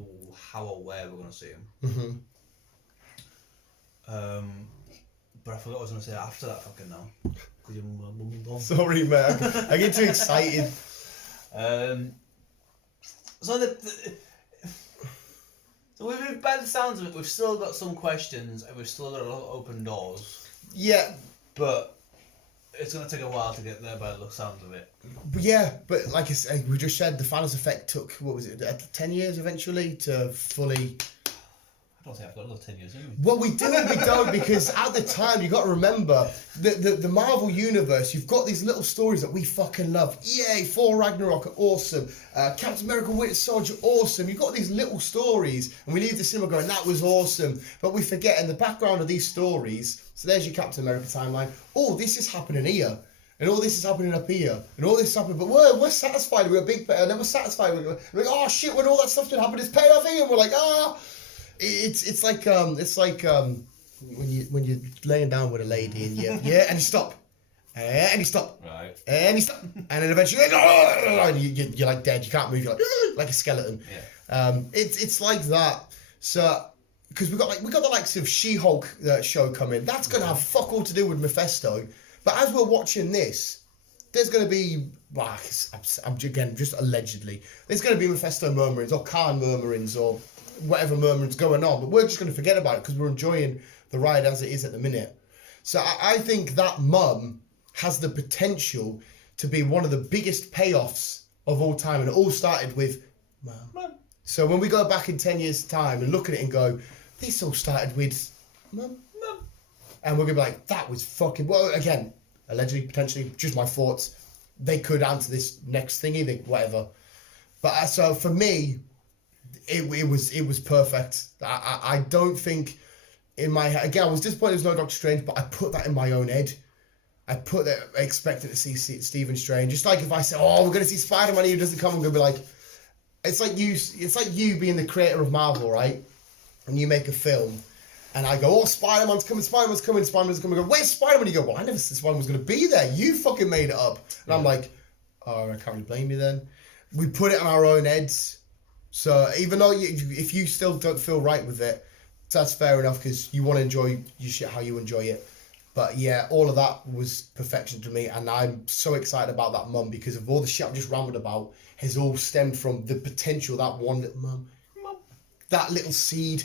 how or where we're going to see him. But I forgot what I was going to say after that fucking now. Sorry, man. I get too excited. So by the sounds of it, we've still got some questions and we've still got a lot of open doors. Yeah. But it's going to take a while to get there by the sounds of it. Yeah, but like I said, we just said the Thanos effect took, 10 years eventually to fully... I don't think I've got another 10 years, have we? Well, we don't, because at the time, you got to remember, the Marvel Universe, you've got these little stories that we fucking love. Yay, Thor Ragnarok, awesome. Captain America Winter Soldier, awesome. You've got these little stories, and we leave the cinema going, that was awesome. But we forget, in the background of these stories, so there's your Captain America timeline, oh, this is happening here. And all this is happening up here, and all this is happening, but we're satisfied with a big, and then we're satisfied with it. We're like, oh shit, when all that stuff did happen, it's paid off here, and we're like, ah. It's like when you're laying down with a lady and and you stop, and you stop, right, and you stop, and then eventually and you're like dead, you can't move, you're like a skeleton. Yeah. It's like that. So because we got the likes of She-Hulk show coming, that's gonna have fuck all to do with Mephisto. But as we're watching this, there's gonna be, I'm again just allegedly, there's gonna be Mephisto murmurings or Khan murmurings or whatever murmuring's going on, but we're just going to forget about it because we're enjoying the ride as it is at the minute. So I think that mum has the potential to be one of the biggest payoffs of all time, and it all started with mum. So when we go back in 10 years' time and look at it and go, this all started with mum, and we're going to be like, that was fucking, well, again, allegedly, potentially, just my thoughts, they could answer this next thingy, whatever. But so for me, it was perfect. I don't think in my head, again, I was disappointed there was no Doctor Strange, but I put that in my own head. I put that expecting to see Stephen Strange. Just like if I say, oh, we're going to see Spider-Man, he doesn't come, I'm going to be like, it's like you being the creator of Marvel, right? And you make a film, and I go, oh, Spider-Man's coming. I go, where's Spider-Man? You go, well, I never said Spider-Man was going to be there. You fucking made it up. And I'm like, oh, I can't really blame you then. We put it on our own heads. So even though if you still don't feel right with it, So that's fair enough because you want to enjoy your shit how you enjoy it. But yeah, all of that was perfection to me, and I'm so excited about that mum because of all the shit I've just rambled about has all stemmed from the potential that one little mum, that little seed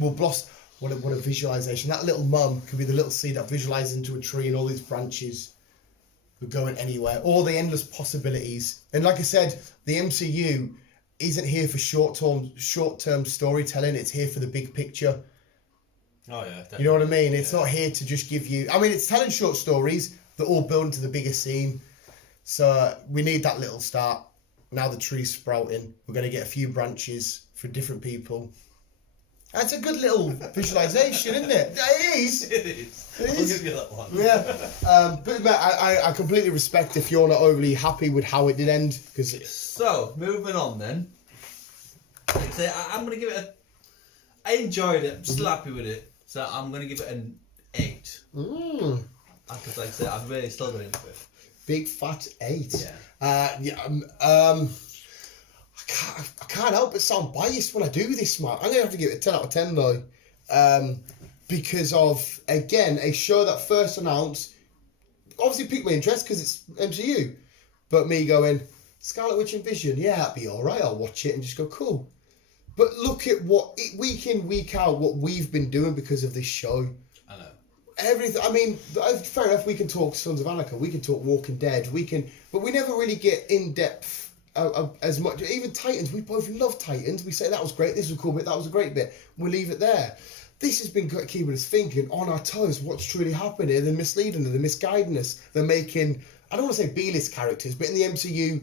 will blossom. What a visualization! That little mum could be the little seed that visualizes into a tree, and all these branches are going anywhere. All the endless possibilities, and like I said, the MCU isn't here for short-term storytelling. It's here for the big picture. Oh yeah, definitely. You know what I mean? It's not here to just give you... I mean, it's telling short stories that all build into the bigger scene. So we need that little start. Now the tree's sprouting. We're going to get a few branches for different people. That's a good little visualization, isn't it? It is. It is. It I'll is. give you that one. Yeah. But I completely respect if you're not overly happy with how it did end. So, moving on then. Like I say, I'm going to give it I enjoyed it. I'm still happy with it. So I'm going to give it an 8. Because like I said, I've really still got into it. Big fat 8. Yeah. I can't help but sound biased when I do this, man. I'm going to have to give it a 10 out of 10 though. Because of, again, a show that first announced, obviously piqued my interest because it's MCU. But me going, Scarlet Witch and Vision, yeah, that'd be alright. I'll watch it and just go, cool. But look at week in, week out, what we've been doing because of this show. I know. Everything. I mean, fair enough. We can talk Sons of Anarchy. We can talk Walking Dead. But we never really get in depth as much. Even Titans. We both love Titans. We say that was great. This was a cool bit. That was a great bit. We'll leave it there. This has been keeping us thinking on our toes. What's truly happening here? They're misleading us. They're misguiding us. They're making. I don't want to say B-list characters, but in the MCU.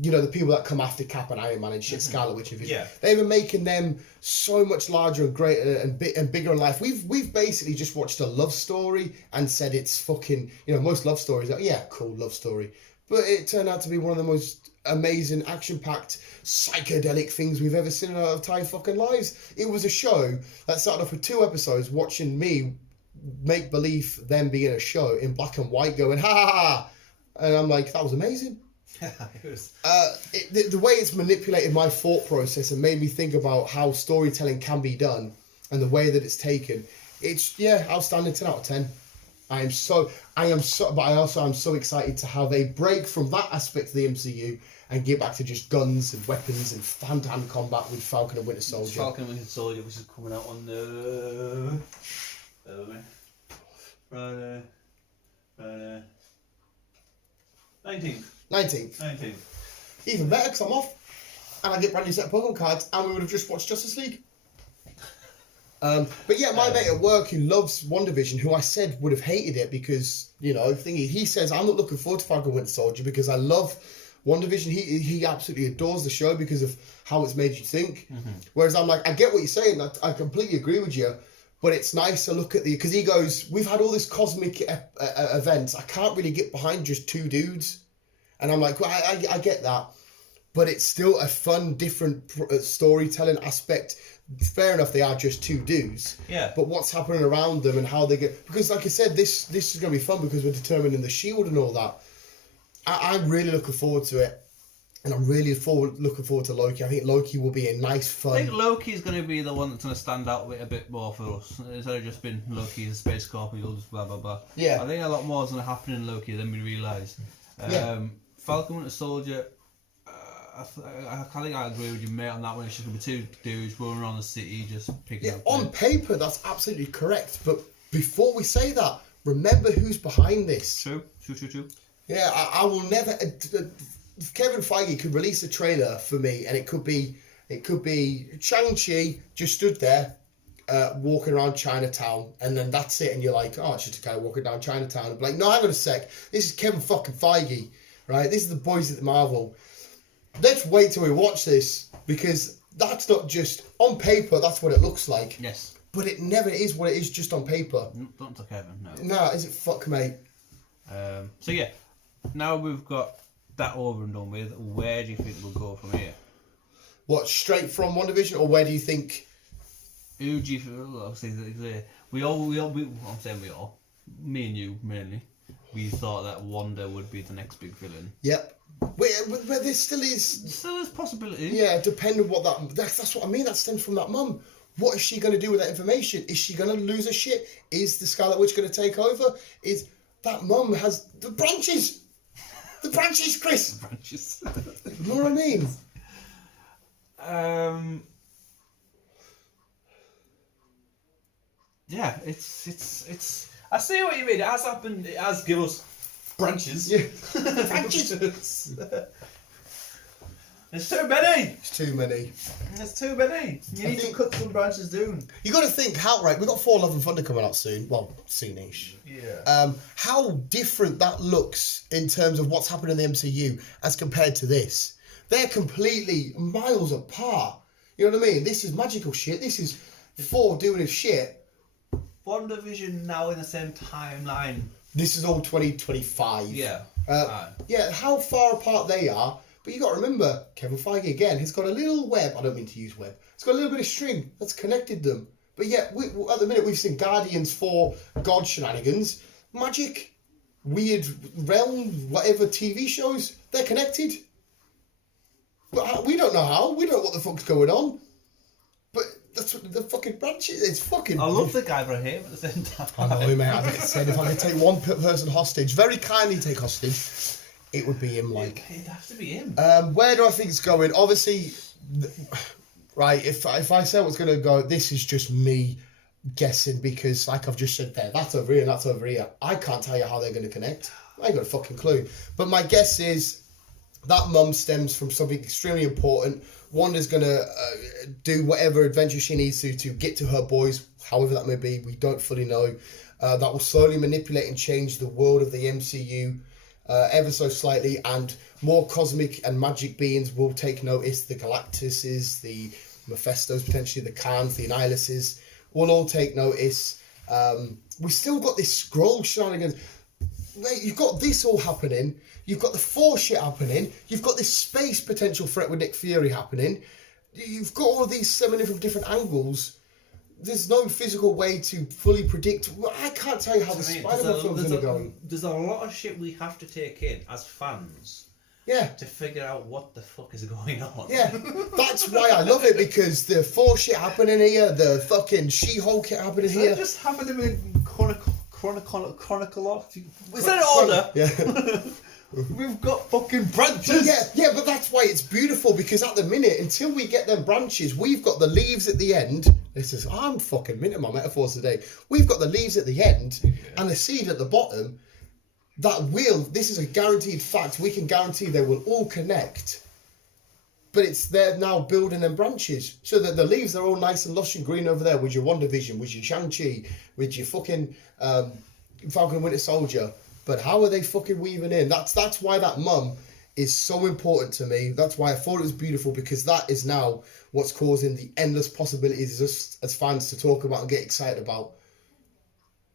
You know, the people that come after Cap and Iron Man and shit, Scarlet Witch and Vision. Yeah. They were making them so much larger and greater and bigger in life. We've basically just watched a love story and said it's fucking, you know, most love stories are, yeah, cool, love story. But it turned out to be one of the most amazing, action-packed, psychedelic things we've ever seen in our entire fucking lives. It was a show that started off with 2 episodes watching me make believe them being a show in black and white going, ha ha ha. And I'm like, that was amazing. It was... the way it's manipulated my thought process and made me think about how storytelling can be done and the way that it's taken, it's outstanding. 10 out of 10. I am so but I also am so excited to have a break from that aspect of the MCU and get back to just guns and weapons and hand-to-hand combat with Falcon and Winter Soldier. Falcon and Winter Soldier, which is coming out on the Friday 19th. Even better because I'm off and I get brand new set of Pokemon cards and we would have just watched Justice League. But yeah, my mate at work who loves WandaVision, who I said would have hated it because, you know, he says, I'm not looking forward to Falcon Winter Soldier because I love WandaVision. He absolutely adores the show because of how it's made you think. Whereas I'm like, I get what you're saying. I completely agree with you. But it's nice to look at because he goes, we've had all this cosmic events. I can't really get behind just 2 dudes. And I'm like, well, I get that. But it's still a fun, different storytelling aspect. Fair enough, they are just 2 dudes. Yeah. But what's happening around them and how they get... Because like I said, this is going to be fun because we're determining the shield and all that. I'm really looking forward to it. And I'm really looking forward to Loki. I think Loki will be a nice, fun... I think Loki's going to be the one that's going to stand out a bit more for us. Instead of just been Loki's a space corporal, just blah, blah, blah. Yeah. I think a lot more is going to happen in Loki than we realise. Falcon Winter Soldier, I think I agree with you, mate, on that one. It's just going to be 2 dudes rolling around the city just picking up. On paper, that's absolutely correct. But before we say that, remember who's behind this. True. Yeah, I will never... Kevin Feige could release a trailer for me, and it could be Shang-Chi just stood there, walking around Chinatown, and then that's it, and you're like, oh, it's just a guy walking down Chinatown. And be like, no, hang on a sec, this is Kevin fucking Feige, right? This is the boys at the Marvel. Let's wait till we watch this, because that's not just on paper. That's what it looks like. Yes. But it never is what it is just on paper. Don't to Kevin, no. Nah, is it fuck, mate? So yeah, now we've got that over and done with. Where do you think we'll go from here? What, straight from WandaVision, or where do you think? Who do you feel? Obviously, I'm saying we all, me and you mainly, we thought that Wanda would be the next big villain. Yep. Wait, but there still is. Still is possibility. Yeah, depending on what that's what I mean. That stems from that mum. What is she going to do with that information? Is she going to lose her shit? Is the Scarlet Witch going to take over? Is that mum has the branches? The branches, Chris. The branches. You know what I mean? Yeah, it's. I see what you mean. It has happened. It has given us branches. Yeah, branches. There's too many. It's too many. There's too many. You need to cut some branches down. You got to think how right. We got Thor: Love and Thunder coming out soon. Well, soonish. Yeah. How different that looks in terms of what's happened in the MCU as compared to this. They're completely miles apart. You know what I mean? This is magical shit. This is Thor doing his shit. WandaVision now in the same timeline. This is all 2025. Yeah. Yeah. How far apart they are. But you got to remember, Kevin Feige again has got a little web. I don't mean to use web. It's got a little bit of string that's connected them. But yet, at the minute, we've seen Guardians 4 God shenanigans, magic, weird realm, whatever TV shows. They're connected. But we don't know how. We don't know what the fuck's going on. But that's what the fucking branches. It's fucking. I love the guy, but I hate him at the same time. I know, mate. Like I said, if I could take one person hostage, very kindly take hostage. It would be him, like. It'd have to be him. Where do I think it's going? Obviously, right, if I say what's going to go, this is just me guessing because, like I've just said there, that's over here and that's over here. I can't tell you how they're going to connect. I ain't got a fucking clue. But my guess is that mum stems from something extremely important. Wanda's going to do whatever adventure she needs to get to her boys, however that may be. We don't fully know. That will slowly manipulate and change the world of the MCU. Ever so slightly, and more cosmic and magic beings will take notice. The Galactuses, the Mephistos, potentially the Khans, the Annihilus will all take notice. We still got this scroll shenanigans. Mate, you've got this all happening. You've got the Thor shit happening. You've got this space potential threat with Nick Fury happening. You've got all of these so many from different angles. There's no physical way to fully predict. I can't tell you how the Spider-Man film's going to go. There's a lot of shit we have to take in as fans. Yeah. To figure out what the fuck is going on. Yeah. That's why I love it, because the Thor shit happening here, the fucking She-Hulk shit happening here. Just happening in chronicle. Is that an order? Yeah. We've got fucking branches. Yeah, but that's why it's beautiful, because at the minute, until we get them branches, we've got the leaves at the end. I'm fucking minting my metaphors today. We've got the leaves at the end and the seed at the bottom. This is a guaranteed fact. We can guarantee they will all connect. But they're now building them branches. So that the leaves are all nice and lush and green over there with your WandaVision, with your Shang-Chi, with your fucking Falcon and Winter Soldier. But how are they fucking weaving in? That's why that mum is so important to me. That's why I thought it was beautiful, because that is now what's causing the endless possibilities as fans to talk about and get excited about.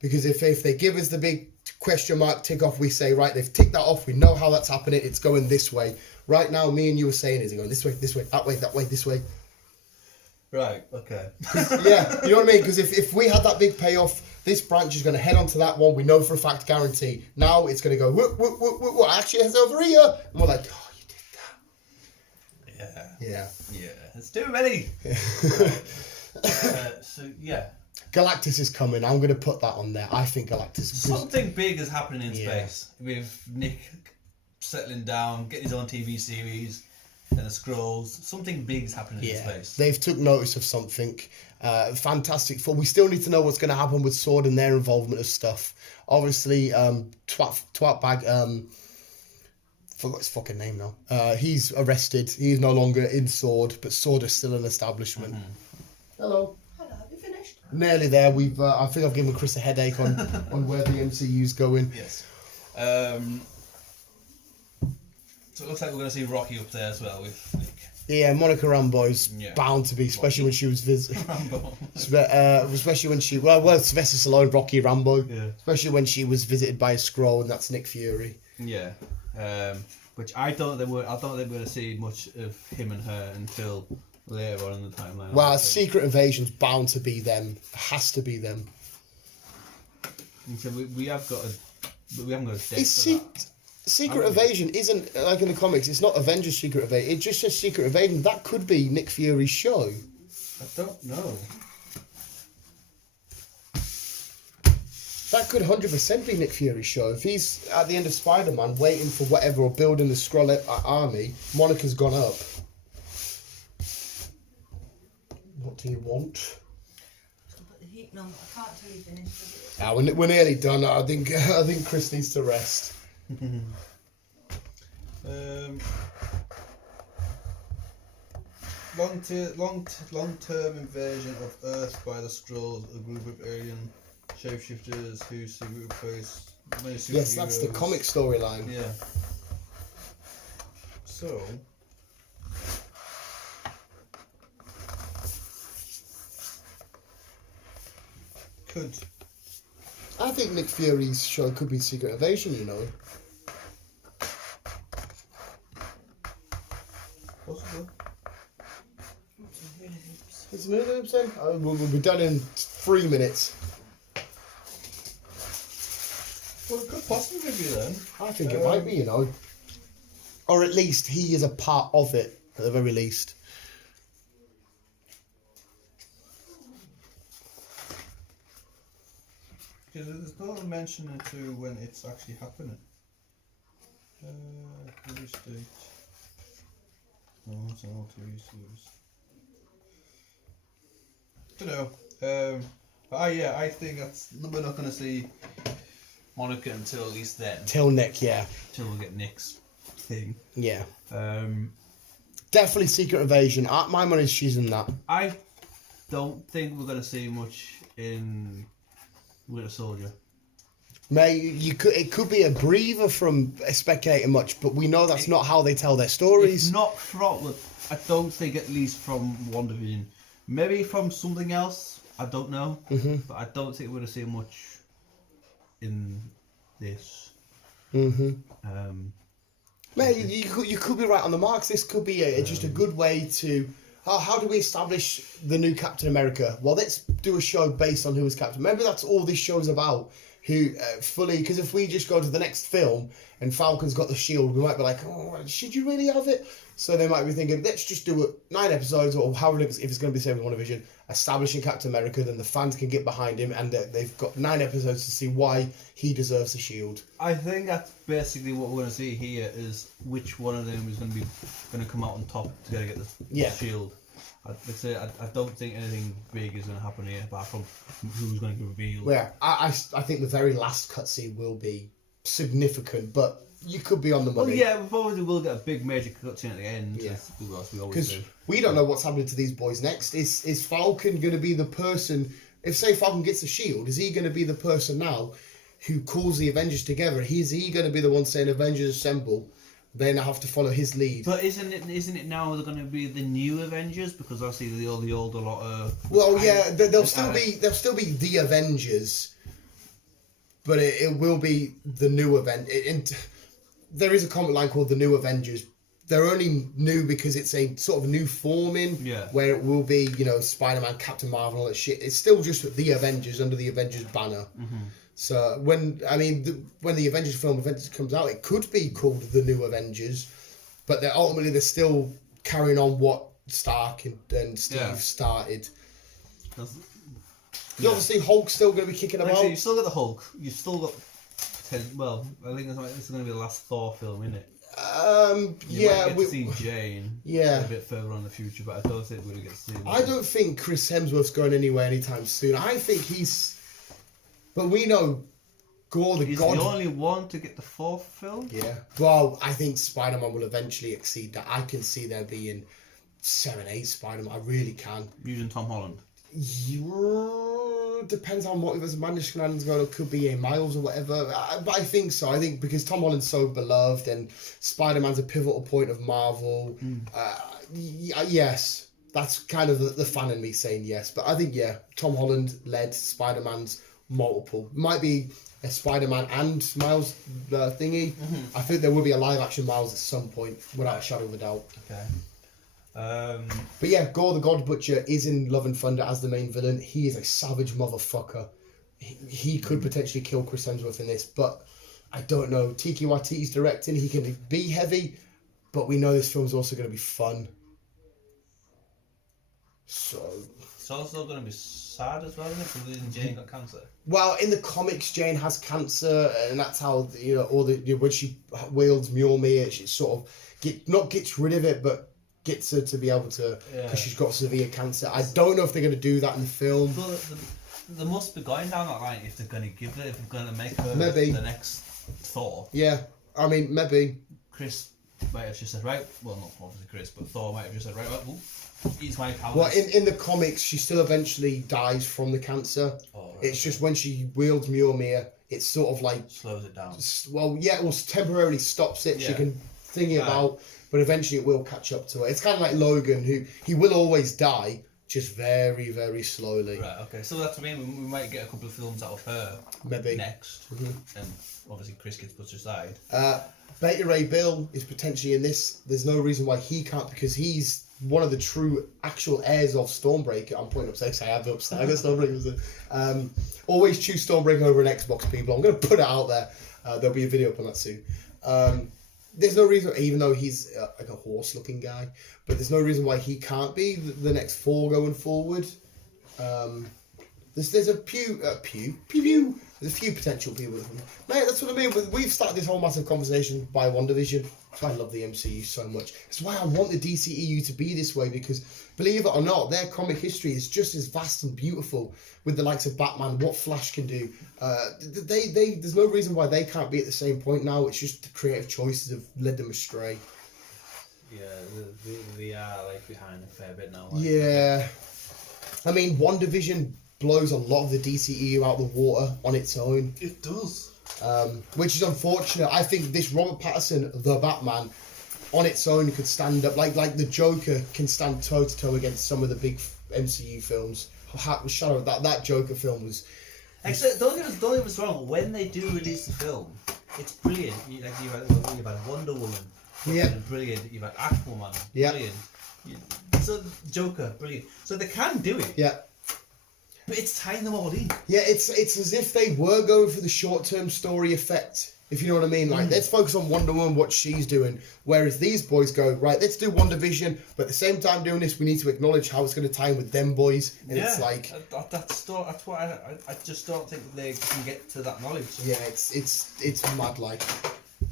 Because if they give us the big question mark tick off, we say, right, they've ticked that off, we know how that's happening, it's going this way. Right now, me and you were saying, is it going this way, that way, this way? Right, okay. Yeah, you know what I mean? Because if we had that big payoff, this branch is going to head onto that one, we know for a fact, guarantee. Now it's going to go, whoop, actually it's over here. And we're like, oh, you did that. Yeah. It's too many. Galactus is coming. I'm going to put that on there. I think Galactus. Something big is happening in space with Nick settling down, getting his own TV series, and the Skrulls. Something big is happening in space. They've took notice of something. Fantastic. We still need to know what's going to happen with Sword and their involvement of stuff. Obviously, Twatbag. Forgot his fucking name now. He's arrested. He's no longer in Sword, but Sword is still an establishment. Mm-hmm. Hello. Nearly there. I think I've given Chris a headache on where the MCU's going. Yes. So it looks like we're going to see Rocky up there as well with Nick. Yeah, Monica Rambeau's bound to be, especially when she was especially when she Sylvester Stallone, Rocky Rambeau. Yeah. Especially when she was visited by a Skrull, and that's Nick Fury. Yeah. Which I thought they were going to see much of him and her until later on in the timeline. Well, Secret Invasion's bound to be them. Has to be them. And so we haven't got a date for that. Secret Invasion isn't like in the comics. It's not Avengers Secret Invasion. It just says Secret Invasion. That could be Nick Fury's show. I don't know. That could 100% be Nick Fury's show. If he's at the end of Spider-Man waiting for whatever or building the Skrull army, Monica's gone up. What do you want? No, I can't tell you finished. Ah, we're nearly done. I think Chris needs to rest. Long-term invasion of Earth by the Skrulls, a group of alien shapeshifters who secretly replace many superheroes. Yes, that's the comic storyline. Yeah. So. Could. I think Nick Fury's show could be Secret Invasion, you know. Possibly. It's another episode? We'll be done in 3 minutes. Well, it could possibly be then. I think it might be, you know. Or at least he is a part of it, at the very least. Because there's no mention into when it's actually happening. Release date. No, it's an old TV series. Don't know. But yeah, I think we're not going to see Monica until at least then. Till Nick, yeah. Till we get Nick's thing. Yeah. Um, Definitely Secret Invasion. My money's she's in that. I don't think we're going to see much in Winter Soldier. It could be a breather from speculating much, but we know that's not how they tell their stories. It's not from, I don't think, at least from WandaVision. Maybe from something else, I don't know. Mm-hmm. But I don't think we're going to see much in this. Mm-hmm. Maybe you could be right on the marks. This could be just a good way to... how do we establish the new Captain America? Well, let's do a show based on who is Captain. Maybe that's all this show's about. Who fully... Because if we just go to the next film and Falcon's got the shield, we might be like, oh, should you really have it? So they might be thinking, let's just do 9 episodes, or however, if it's going to be the same with WandaVision, establishing Captain America, then the fans can get behind him, and they've got 9 episodes to see why he deserves the shield. I think that's basically what we're going to see here, is which one of them is going to come out on top to get the shield. I don't think anything big is going to happen here, apart from who's going to be revealed. Yeah, I think the very last cutscene will be significant, but you could be on the money. Well, yeah, we probably will get a big major cutscene at the end. Yeah, as we always do. Because we don't know what's happening to these boys next. Is Falcon going to be the person? If say Falcon gets the shield, is he going to be the person now who calls the Avengers together? Is he going to be the one saying Avengers assemble? Then I have to follow his lead. But isn't it now they're going to be the new Avengers, because obviously the older lot are... Well, yeah, they'll still be the Avengers, but it will be the new there is a comic line called the New Avengers. They're only new because it's a sort of new forming, where it will be, Spider-Man, Captain Marvel, all that shit. It's still just the Avengers under the Avengers banner. Mm-hmm. So when the Avengers film Avengers comes out, it could be called the New Avengers, but they're still carrying on what Stark and Steve started. Obviously, Hulk's still going to be kicking about. You've still got the Hulk. You've still got... Well, I think this is going to be the last Thor film, isn't it? You might get to see Jane a bit further on in the future, but I don't think we're going to get to see him. I don't think Chris Hemsworth's going anywhere anytime soon. I think he's... But we know God... He's the only one to get the 4th film? Yeah. Well, I think Spider-Man will eventually exceed that. I can see there being 7, 8 Spider-Man. I really can. Using Tom Holland? Depends on what there's Mandish Shenanigans going on. It could be a Miles or whatever. But I think so. I think because Tom Holland's so beloved and Spider-Man's a pivotal point of Marvel. Yes. That's kind of the fan in me saying yes. But I think, Tom Holland led Spider-Man's multiple. Might be a Spider-Man and Miles thingy. Mm-hmm. I think there will be a live-action Miles at some point, without a shadow of a doubt. Okay. But yeah, Gore the God Butcher is in Love and Thunder as the main villain. He is a savage motherfucker. He could potentially kill Chris Hemsworth in this, but I don't know. Taika Waititi's directing. He can be heavy, but we know this film's also going to be fun. So it's also going to be sad as well, isn't it? Because Jane got cancer. Well, in the comics, Jane has cancer, and that's how when she wields Mjolnir, she sort of gets rid of it, but gets her to be able to because she's got severe cancer. I don't know if they're going to do that in the film. Well, they must be going down that line if they're going to give it, if they're going to make her Maybe the next Thor. Yeah, I mean maybe. Chris might have just said, right, well, not obviously Chris, but Thor might have just said, right, well, he's my power. Well, in the comics, she still eventually dies from the cancer. Oh, right. It's just when she wields Mjolnir, it's sort of like slows it down. Well, yeah, it will temporarily stops it. She can think it about, but eventually it will catch up to her. It's kind of like Logan, who he will always die, just very, very slowly. Right. Okay. So that's what I mean. We might get a couple of films out of her maybe next, and obviously Chris gets put aside. Beta Ray Bill is potentially in this. There's no reason why he can't, because he's one of the true actual heirs of Stormbreaker. I'm pointing upstairs. I have upstairs. I got Stormbreaker. Always choose Stormbreaker over an Xbox, people. I'm going to put it out there. There'll be a video up on that soon. There's no reason, even though he's like a horse-looking guy, but there's no reason why he can't be the next Thor going forward. There's a there's a few potential people. Mate, that's what I mean. We've started this whole massive conversation by WandaVision. That's why I love the MCU so much. It's why I want the DCEU to be this way, because believe it or not, their comic history is just as vast and beautiful with the likes of Batman, what Flash can do. There's no reason why they can't be at the same point now. It's just the creative choices have led them astray. Yeah, they are like behind a fair bit now. Yeah. I mean, WandaVision blows a lot of the DCEU out of the water on its own. It does. Which is unfortunate. I think this Robert Pattinson, the Batman, on its own could stand up. Like the Joker can stand toe to toe against some of the big MCU films. Shadow, that Joker film was. Actually, don't get us wrong. When they do release the film, it's brilliant. You've had Wonder Woman. Yeah. Brilliant. You've had Aquaman. Yeah. Brilliant. So Joker, brilliant. So they can do it. Yeah. But it's tying them all in. Yeah, it's as if they were going for the short-term story effect, if you know what I mean. Like, let's focus on Wonder Woman, what she's doing. Whereas these boys go, right, let's do WandaVision, but at the same time doing this, we need to acknowledge how it's going to tie in with them boys. And it's like... That's why I just don't think they can get to that knowledge. Yeah, it's mad, like...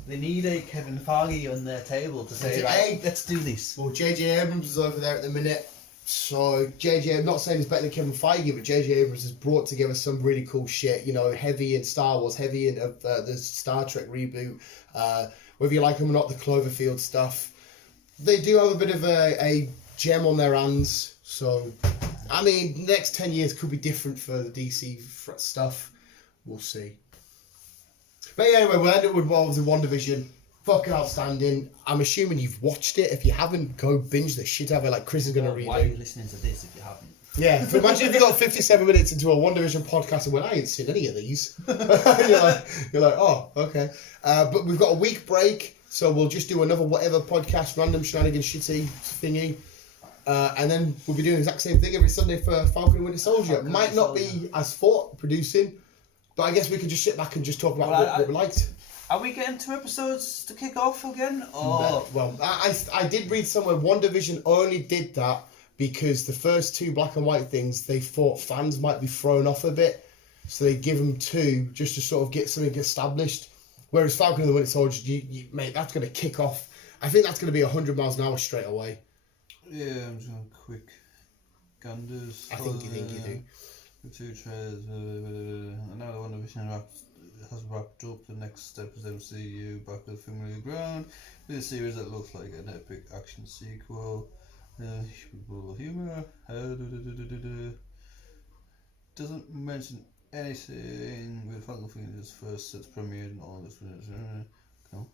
They need a Kevin Feige on their table to say, right, let's do this. Well, J.J. Abrams is over there at the minute. So JJ, I'm not saying it's better than Kevin Feige, but JJ Abrams has brought together some really cool shit. You know, heavy in Star Wars, heavy in the Star Trek reboot. Whether you like them or not, the Cloverfield stuff. They do have a bit of a gem on their hands. So, I mean, the next 10 years could be different for the DC stuff. We'll see. But yeah, anyway, we'll end up with WandaVision. Fucking outstanding. I'm assuming you've watched it. If you haven't, go binge the shit out of it. Like Chris is going to read it. Why are you listening to this if you haven't? Yeah, but imagine if you got 57 minutes into a WandaVision podcast and went, I ain't seen any of these. you're like, oh, okay. But we've got a week break, so we'll just do another whatever podcast, random shenanigans shitty thingy. And then we'll be doing the exact same thing every Sunday for Falcon and Winter Soldier. Might not be as thought producing, but I guess we could just sit back and just talk about what we liked. Are we getting 2 episodes to kick off again? Or... Well, I did read somewhere WandaVision only did that because the first 2 black and white things, they thought fans might be thrown off a bit. So they give them 2 just to sort of get something established. Whereas Falcon and the Winter Soldier, mate, that's going to kick off. I think that's going to be 100 miles an hour straight away. Yeah, I'm just going quick ganders. I think you do. The 2 trailers. Now the WandaVision has wrapped up. The next step is MCU back with familiar ground with a series that looks like an epic action sequel. Humor doesn't mention anything with Falcon Phoenix first sets premiered and all this. Cool.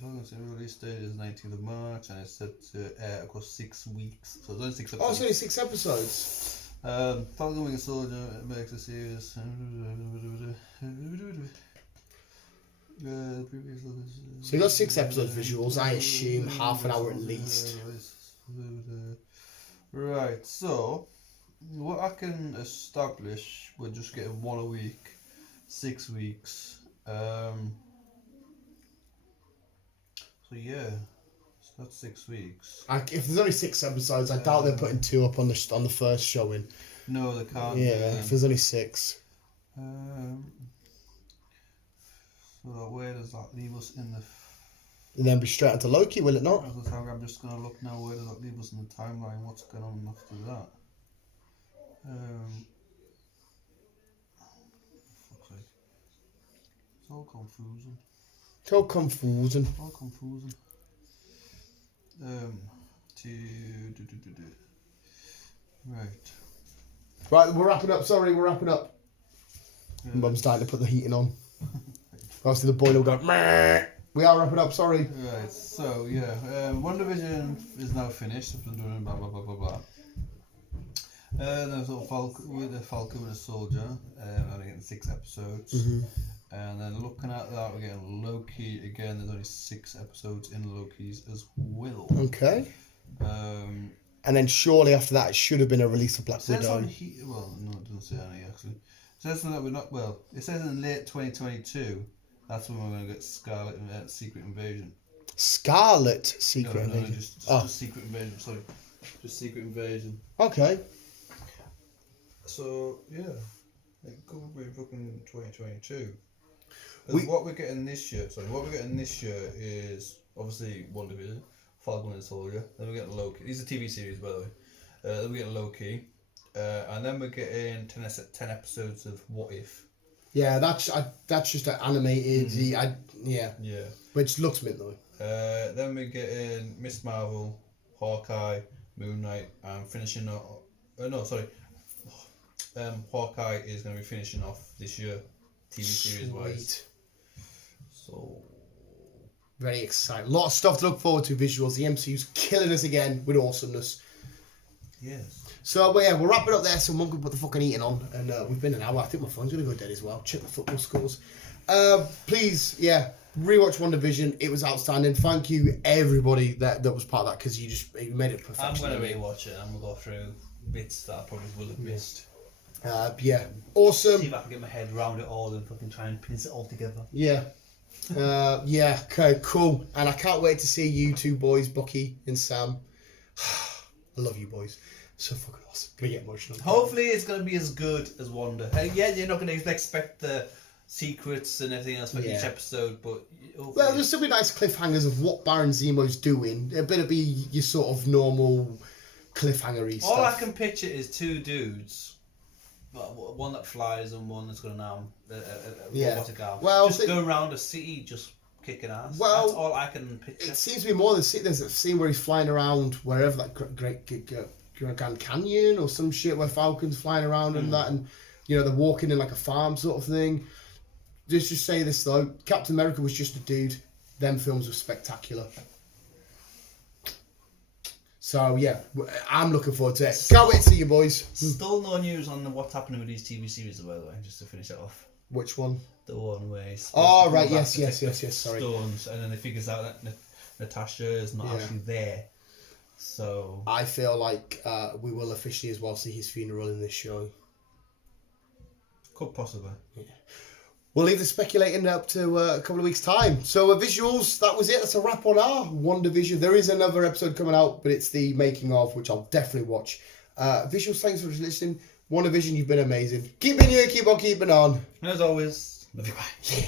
Falcon's release date is 19th of March and it's set to air across 6 weeks. So it's only 6 episodes. Oh, it's only 6 episodes. Falcon Winter Soldier makes a series. So you got 6 episodes visuals, I assume half an hour at least. Right, so what I can establish, we're just getting 1 a week, 6 weeks. So yeah, That's 6 weeks. If there's only 6 episodes, I doubt they're putting 2 up on the first showing. No, they can't. Yeah, if there's only 6. So where does that leave us in the... And then be straight into Loki, will it not? I'm just going to look now, where does that leave us in the timeline? What's going on after that? Fuck's sake. It's all confusing. It's all confusing. All confusing. Right. Right, we're wrapping up. Sorry, we're wrapping up. Mum's starting to put the heating on. Obviously, the boiler will go. Meh. We are wrapping up. Sorry. Right. So yeah, WandaVision is now finished. I've been doing blah blah blah blah blah. There's a Falcon with a soldier. Only getting 6 episodes. And then looking at that, we're getting Loki again. There's only 6 episodes in Loki's as well. Okay. And then surely after that, it should have been a release of Black Widow. Well, no, it doesn't say any actually. It says that we're not. Well, it says in late 2022. That's when we're going to get Scarlet Secret Invasion. Scarlet Secret No, Invasion. just Secret Invasion. Sorry, just Secret Invasion. Okay. So yeah, it could be fucking 2022. What we're getting this year. Sorry, what we're getting this year is obviously WandaVision, Falcon and Soldier. Then we're getting Loki. These are TV series, by the way. Then we're getting Loki, and then we're getting 10 episodes of What If. Yeah, that's just an animated. Yeah. Which looks mint though. Then we're getting Miss Marvel, Hawkeye, Moon Knight, and finishing off. Hawkeye is going to be finishing off this year, TV series wise. So very exciting. A lot of stuff to look forward to. Visuals. The MCU's killing us again with awesomeness. Yes. So yeah, we'll wrap it up there. So Monk can put the fucking eating on, and we've been an hour. I think my phone's gonna go dead as well. Check the football scores. Please, rewatch WandaVision. It was outstanding. Thank you everybody that was part of that because you made it perfect. I'm gonna rewatch it. I'm gonna go through bits that I probably will have missed. Awesome. See if I can get my head around it all and fucking try and piece it all together. Yeah. Okay, cool. And I can't wait to see you two boys, Bucky and Sam. I love you boys. So fucking awesome. Gonna get emotional. Hopefully it's gonna be as good as Wanda. You're not gonna expect the secrets and everything else for each episode, but well, there's still be nice cliffhangers of what Baron Zemo's doing. It better be your sort of normal cliffhangery stuff. All I can picture is 2 dudes. One that flies and one that's got an arm, robotic arm. Well, just going around a city, just kicking ass. Well, that's all I can picture. It seems to be more than there's a scene where he's flying around wherever, like Great Grand Canyon or some shit where Falcon's flying around and that, and they're walking in like a farm sort of thing. Just say this though, Captain America was just a dude. Them films were spectacular. So yeah, I'm looking forward to it. Can't wait to see you boys. Still no news on what's happening with these TV series, by the way. Just to finish it off. Which one? The one where he's right, yes. Sorry. Stones, and then they figures out that Natasha is not actually there. So I feel like we will officially as well see his funeral in this show. Could possibly. Yeah. We'll leave the speculating up to a couple of weeks' time. So visuals, that was it. That's a wrap on our WandaVision. There is another episode coming out, but it's the making of, which I'll definitely watch. Visuals, thanks for listening. WandaVision, you've been amazing. Keep in here, keep on keeping on. And as always, love you, bye. Yeah.